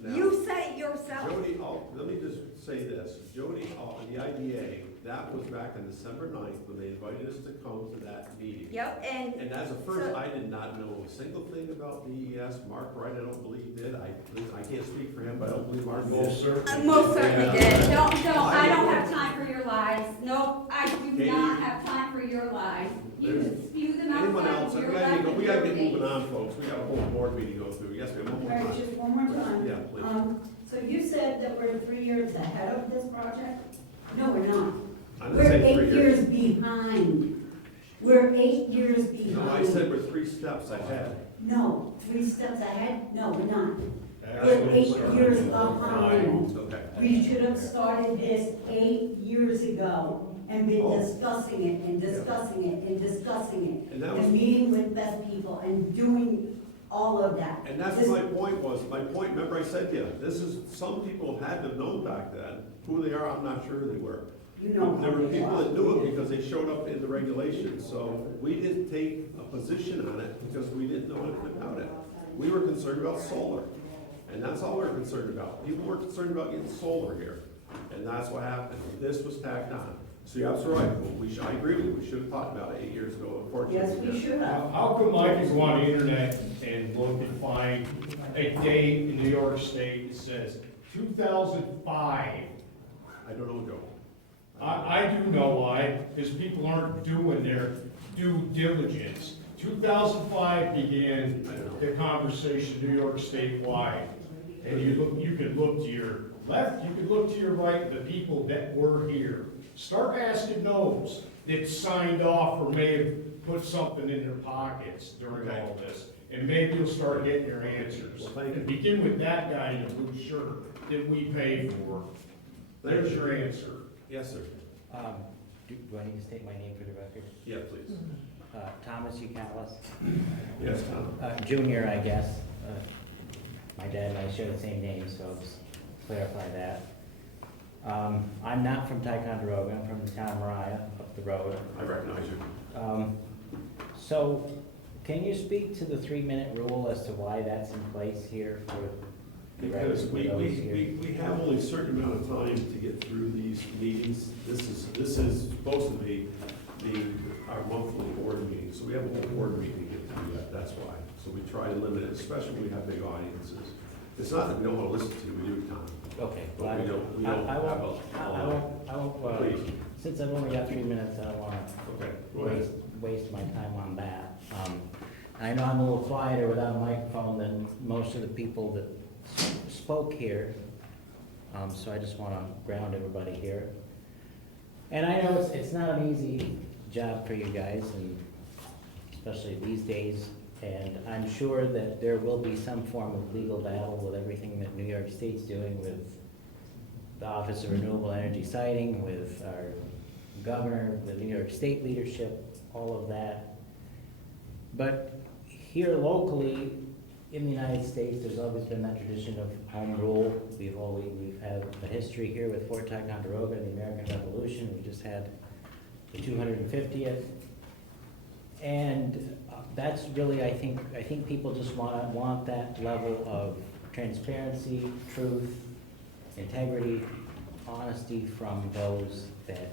Now, You said it yourself. Jody, let me just say this. Jody, the IDA, that was back on December 9th when they invited us to come to that meeting. Yep, And as a first, so- I did not know a single thing about BES. Mark Wright, I don't believe did. I can't speak for him, but I don't believe Mark did. Most certainly did. I don't have time for your lies. No, I do Katie, not have time for your lies. You can spew them out. Anyone else? You're We left gotta with get your moving dates. on, folks. We got a whole board meeting to go through. Yes, ma'am, one more All right, time. just one more time. Yeah, please. So you said that we're 3 years ahead of this project? No, we're not. I didn't We're say 3 8 years. years behind. We're 8 years behind. No, I said we're 3 steps ahead. No, 3 steps ahead? No, we're not. That's We're what 8 we started. years behind. Okay. We should have started this 8 years ago and been discussing it and discussing it and discussing it. And that was- And meeting with best people and doing all of that. And that's This- what my point was. My point, remember I said to you, this is, some people had to have known back then. Who they are, I'm not sure they were. You know There how were they people are. that knew it because they showed up in the regulations, so we didn't take a position on it because we didn't know anything about it. We were concerned about solar, and that's all we were concerned about. People were concerned about getting solar here, and that's what happened. This was tacked on. So you're absolutely right. I agree with you. We should have talked about it 8 years ago, unfortunately. Yes, we should have. How come I can go on the internet and look and find a date in New York State that says 2005? I don't know, Joe. I do know why, because people aren't doing their due diligence. 2005 began the conversation New York statewide. And you could look to your left, you could look to your right, the people that were here. Start asking those that signed off or may have put something in their pockets during all this. And maybe you'll start getting your answers. Well, thank you. And begin with that guy in the blue shirt that we paid for. There's your answer. Yes, sir. Do I need to state my name for the record? Yeah, please. Thomas Yakalis, Yes, Tom. Junior, I guess. My dad and I share the same name, so I'll just clarify that. I'm not from Ticonderoga, I'm from the town of Moriah, up the road. I recognize you. So, can you speak to the 3-minute rule as to why that's in place here for the Because record for those here? we have only a certain amount of time to get through these meetings. This is supposed to be our monthly board meeting, so we have a whole board meeting to get through that, that's why. So we try to limit it, especially when we have big audiences. It's not that we don't want to listen to you, we do, Tom. Okay. But we don't I won't, Please. since I've only got 3 minutes, I don't wanna Okay, go ahead. waste my time on that. I know I'm a little quieter without a microphone than most of the people that spoke here, so I just wanna ground everybody here. And I know it's not an easy job for you guys, and especially these days, and I'm sure that there will be some form of legal battle with everything that New York State's doing with the Office of Renewable Energy Siting, with our governor, the New York State leadership, all of that. But here locally, in the United States, there's always been that tradition of home rule. We've had a history here with Fort Ticonderoga, the American Revolution. We just had the 250th. And that's really, I think people just want that level of transparency, truth, integrity, honesty from those that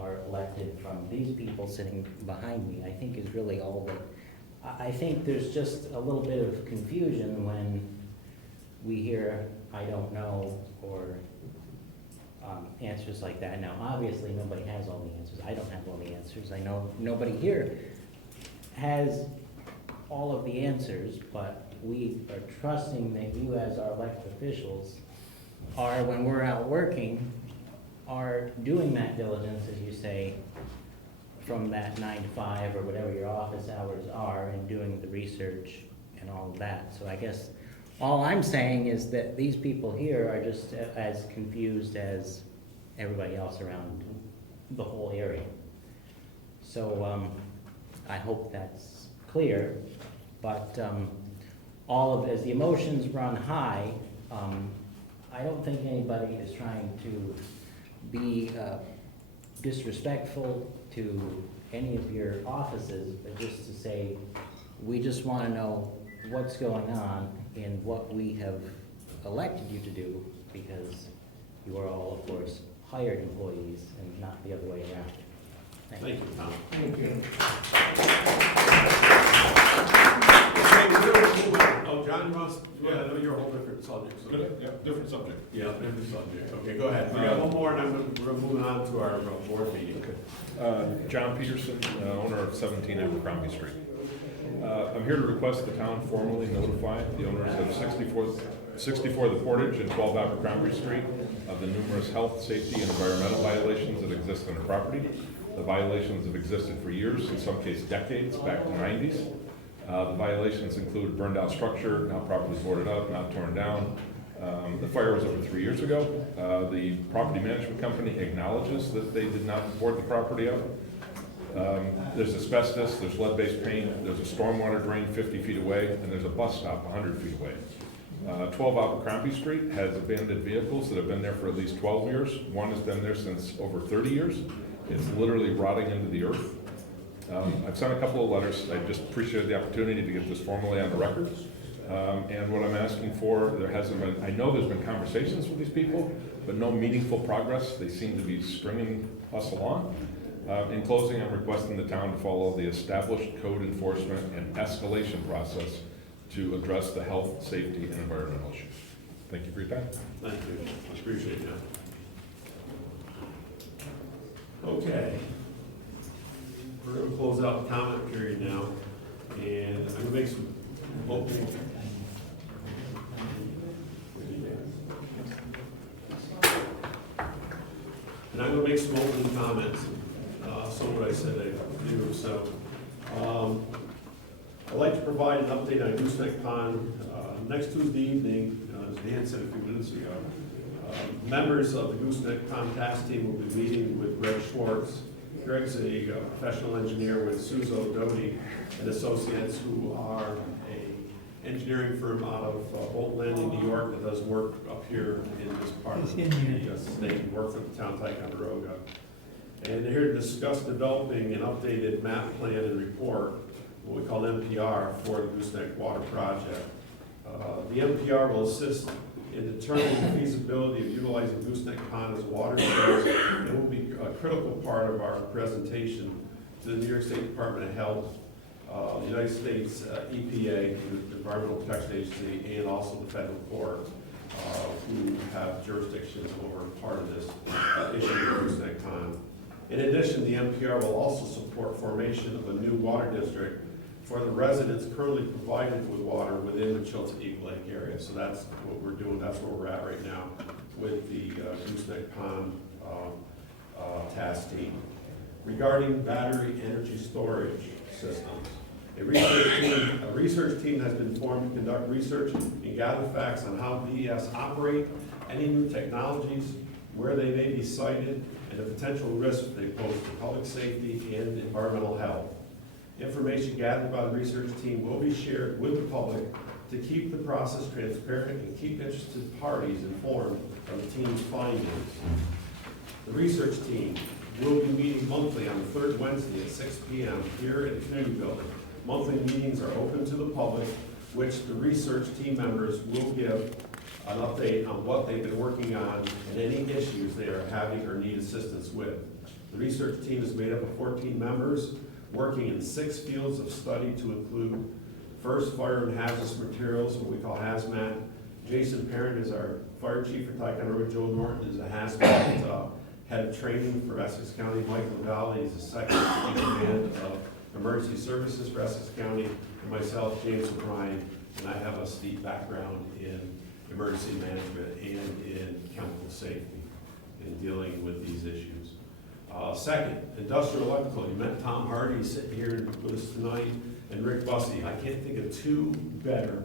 are elected from these people sitting behind me, I think is really all that, I think there's just a little bit of confusion when we hear, I don't know, or answers like that. Now, obviously, nobody has all the answers. I don't have all the answers. I know nobody here has all of the answers, but we are trusting that you as our elected officials are, when we're out working, are doing that diligence, as you say, from that 9 to 5 or whatever your office hours are, and doing the research and all of that. So I guess all I'm saying is that these people here are just as confused as everybody else around the whole area. So I hope that's clear, but as the emotions run high, I don't think anybody is trying to be disrespectful to any of your offices, but just to say, we just want to know what's going on and what we have elected you to do, because you are all, of course, hired employees and not the other way around. Thank you, Tom. Thank you. Oh, John wants, I know you're a whole different subject. So. Yeah, different subject. Yeah, different subject. Okay, go ahead. We got one more, and we're moving on to our board meeting. Okay. John Peterson, owner of 17 Abercrombie Street. I'm here to request the town formally notify the owners of 64 The Portage and 12 Abercrombie Street of the numerous health, safety, and environmental violations that exist on the property. The violations have existed for years, in some cases decades, back to the 90s. The violations include burned out structure, not properly boarded up, not torn down. The fire was over 3 years ago. The property management company acknowledges that they did not board the property up. There's asbestos, there's lead-based paint, there's a stormwater drain 50 feet away, and there's a bus stop 100 feet away. 12 Abercrombie Street has abandoned vehicles that have been there for at least 12 years. One has been there since over 30 years. It's literally rotting into the earth. I've sent a couple of letters. I just appreciate the opportunity to get this formally on the record. And what I'm asking for, I know there's been conversations with these people, but no meaningful progress. They seem to be stringing us along. In closing, I'm requesting the town to follow the established code enforcement and escalation process to address the health, safety, and environmental issues. Thank you for your time. Thank you. I appreciate that. Okay. We're going to close out the comment period now, and I'm going to make some opening. And I'm going to make some opening comments. Some of what I said I do. So, I'd like to provide an update on Gooseneck Pond. Next Tuesday evening, as Dan said a few minutes ago, members of the Gooseneck Pond task team will be meeting with Greg Schwartz. Greg's a professional engineer with Suzo Doty and Associates, who are a engineering firm out of Bolton Landing, New York, that does work up here in this part of the state, work for the town of Ticonderoga. And they're here to discuss developing an updated map plan and report, what we call MPR, for the Gooseneck Water Project. The MPR will assist in determining the feasibility of utilizing Gooseneck Pond as a water source, and will be a critical part of our presentation to the New York State Department of Health, the United States EPA, the Environmental Protection Agency, and also the federal court, who have jurisdictions over part of this issue of Gooseneck Pond. In addition, the MPR will also support formation of a new water district for the residents currently provided with water within the Chilton Eagle Lake area. So that's what we're doing. That's where we're at right now with the Gooseneck Pond task team. Regarding battery energy storage systems, a research team has been formed to conduct research and gather facts on how BES operate, any new technologies, where they may be sited, and the potential risks they pose to public safety and environmental health. Information gathered by the research team will be shared with the public to keep the process transparent and keep interested parties informed of the team's findings. The research team will be meeting monthly on the third Wednesday at 6 p.m. here in the community building. Monthly meetings are open to the public, which the research team members will give an update on what they've been working on and any issues they are having or need assistance with. The research team is made up of 14 members, working in 6 fields of study to include first, fire and hazardous materials, what we call hazmat. Jason Parent is our fire chief for Ticonderoga. Joe Norton is a hazmat head of training for Essex County. Mike LaValle is the second in command of emergency services for Essex County. And myself, James O'Brien, and I have a steep background in emergency management and in chemical safety in dealing with these issues. Second, industrial electrical. You met Tom Hardy sitting here with us tonight, and Rick Bussey. I can't think of 2 better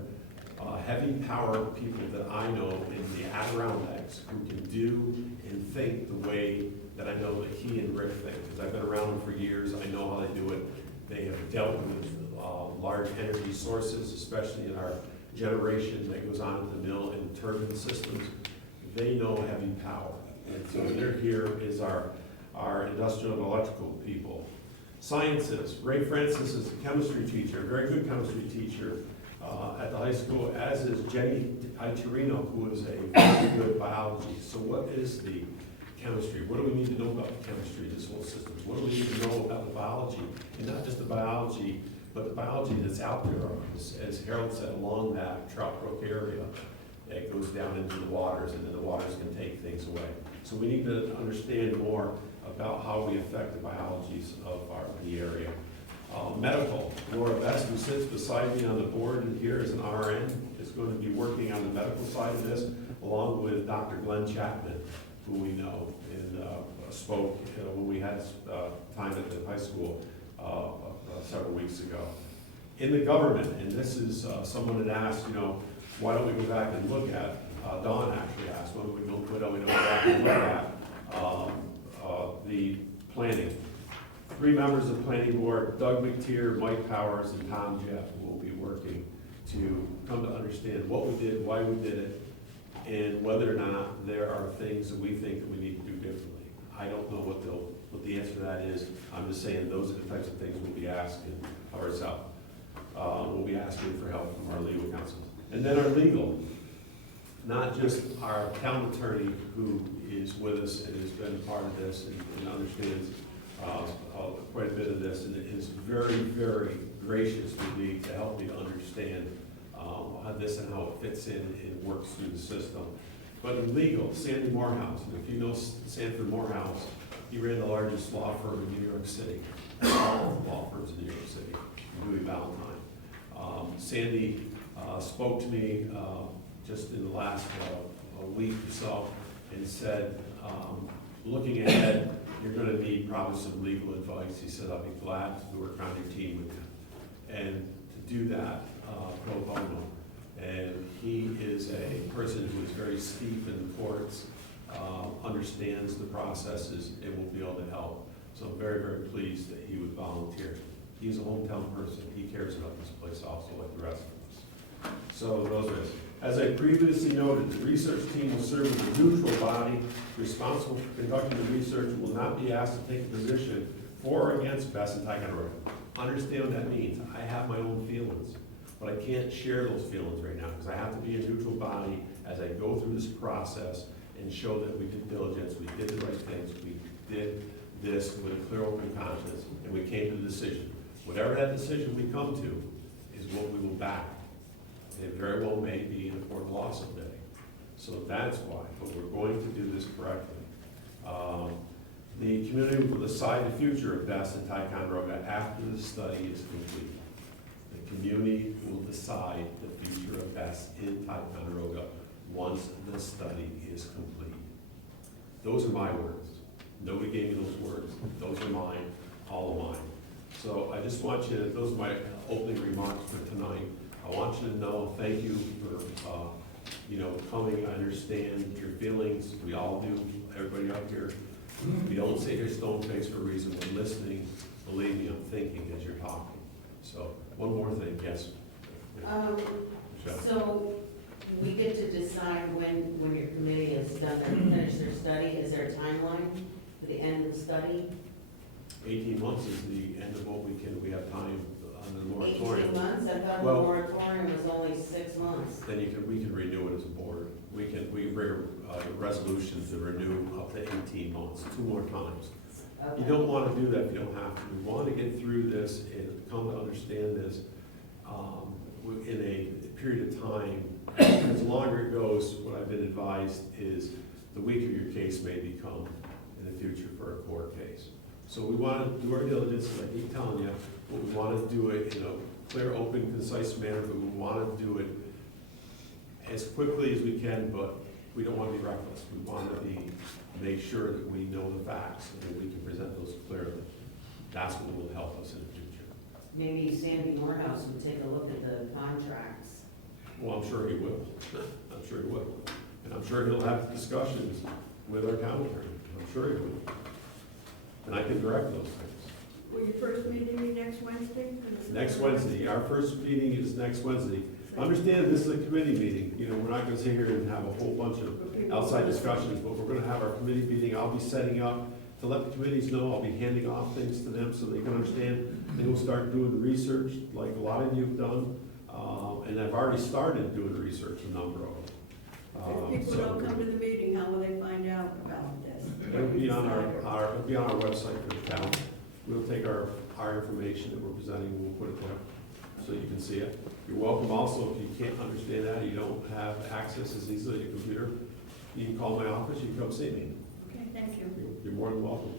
heavy power people that I know in the Adirondacks who can do and think the way that I know that he and Rick think. Because I've been around them for years, I know how they do it. They have dealt with large energy sources, especially in our generation that goes on at the mill and turbine systems. They know heavy power. And so they're here is our industrial and electrical people. Sciences, Ray Francis is a chemistry teacher, a very good chemistry teacher at the high school, as is Jenny Iturino, who is a very good biology. So what is the chemistry? What do we need to know about the chemistry, this whole system? What do we need to know about the biology? And not just the biology, but the biology that's out there, as Harold said, along that Trout Brook area. It goes down into the waters, and then the waters can take things away. So we need to understand more about how we affect the biologies of the area. Medical, Laura Best, who sits beside me on the board and here is an RN, is going to be working on the medical side of this, along with Dr. Glenn Chapman, who we know and spoke when we had time at the high school several weeks ago. In the government, and this is, someone had asked, why don't we go back and look at, Dawn actually asked, why don't we go back and look at the planning. 3 members of the planning board, Doug McTier, Mike Powers, and Tom Jeff, will be working to come to understand what we did, why we did it, and whether or not there are things that we think that we need to do differently. I don't know what the answer to that is. I'm just saying those are the types of things we'll be asking of ourselves. We'll be asking for help from our legal counsel. And then our legal, not just our town attorney who is with us and has been part of this and understands quite a bit of this, and is very, very gracious with me to help me to understand this and how it fits in and works through the system. But in legal, Sandy Morehouse, and if you know Sanford Morehouse, he ran the largest law firm in New York City, all law firms in New York City, Dewey Valentine. Sandy spoke to me just in the last week or so and said, looking ahead, you're going to need probably some legal advice. He said, I'll be glad to work on your team with you. And to do that, pro bono. And he is a person who is very steeped in the courts, understands the processes, and will be able to help. So I'm very, very pleased that he would volunteer. He's a hometown person. He cares about this place also, like the rest of us. So those are, as I previously noted, the research team will serve as a neutral body responsible for conducting the research and will not be asked to take a position for or against Best and Ticonderoga. Understand what that means. I have my own feelings, but I can't share those feelings right now because I have to be a neutral body as I go through this process and show that we did diligence, we did the right things, we did this with a clear, open conscience, and we came to the decision. Whatever that decision we come to is what we will back. It very well may be in a court of law someday. So that's why, but we're going to do this correctly. The community will decide the future of Best and Ticonderoga after the study is complete. The community will decide the future of Best in Ticonderoga once the study is complete. Those are my words. Nobody gave me those words. Those are mine, all of mine. So I just want you to, those are my opening remarks for tonight. I want you to know, thank you for, coming. I understand your feelings. We all do, everybody up here. We don't sit here stone-faced for a reason. We're listening. Believe me, I'm thinking as you're talking. So, one more thing, yes. So, we get to decide when your committee is done, finish their study. Is there a timeline for the end of the study? 18 months is the end of what we have time on the moratorium. 18 months? I thought the moratorium was only 6 months. Then we can renew it as a board. We bring a resolution to renew up to 18 months, 2 more times. Okay. You don't wanna do that if you don't have to. We wanna get through this and come to understand this, in a period of time. As longer it goes, what I've been advised is the weaker your case may become in the future for a court case. So we wanna do our diligence, like I keep telling you, but we wanna do it in a clear, open, concise manner, but we wanna do it as quickly as we can, but we don't wanna be reckless. We wanna make sure that we know the facts and we can present those clearly. That's what will help us in the future. Maybe Sandy Morehouse would take a look at the contracts. Well, I'm sure he will. I'm sure he will. And I'm sure he'll have discussions with our town attorney. I'm sure he will. And I can direct those things. Will your first meeting be next Wednesday? Next Wednesday, our first meeting is next Wednesday. Understand, this is a committee meeting. You know, we're not gonna sit here and have a whole bunch of outside discussions, but we're gonna have our committee meeting. I'll be setting up to let the committees know. I'll be handing off things to them so they can understand. They will start doing research like a lot of you have done. And I've already started doing research, a number of them. If people don't come to the meeting, how will they find out about this? It'll be on it'll be on our website for the town. We'll take our information that we're presenting, we'll put it there so you can see it. You're welcome also, if you can't understand that, you don't have access as easily to your computer, you can call my office, you can come see me. Okay, thank you. You're more than welcome.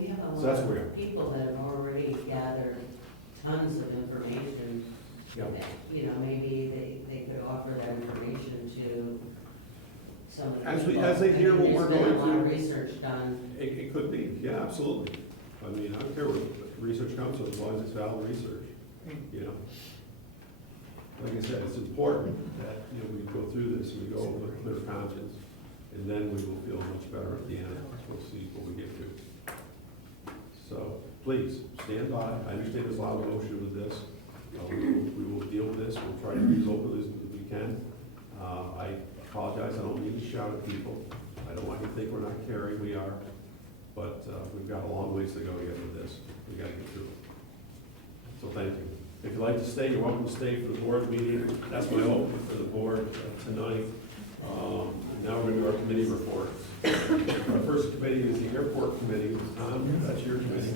We have a So lot that's where- of people that have already gathered tons of information. Yeah. that, you know, maybe they could offer that information to some of the As people. they hear I mean, what we're there's been a lot going of through. research done. It could be, yeah, absolutely. I mean, I don't care what research comes with, as long as it's valid research, you know? Like I said, it's important that, you know, we go through this, we go with a clear conscience, and then we will feel much better at the end. We'll see what we get to. So, please, stand by. I understand there's a lot of emotion with this. We will deal with this. We'll try to resolve it as we can. I apologize. I don't mean to shout at people. I don't want you to think we're not caring. We are. But we've got a long ways to go to get with this. We got to get through it. So thank you. If you'd like to stay, you're welcome to stay for the board meeting. That's my hope for the board tonight. Now we're going to do our committee reports. Our first committee is the airport committee. Tom, that's your committee.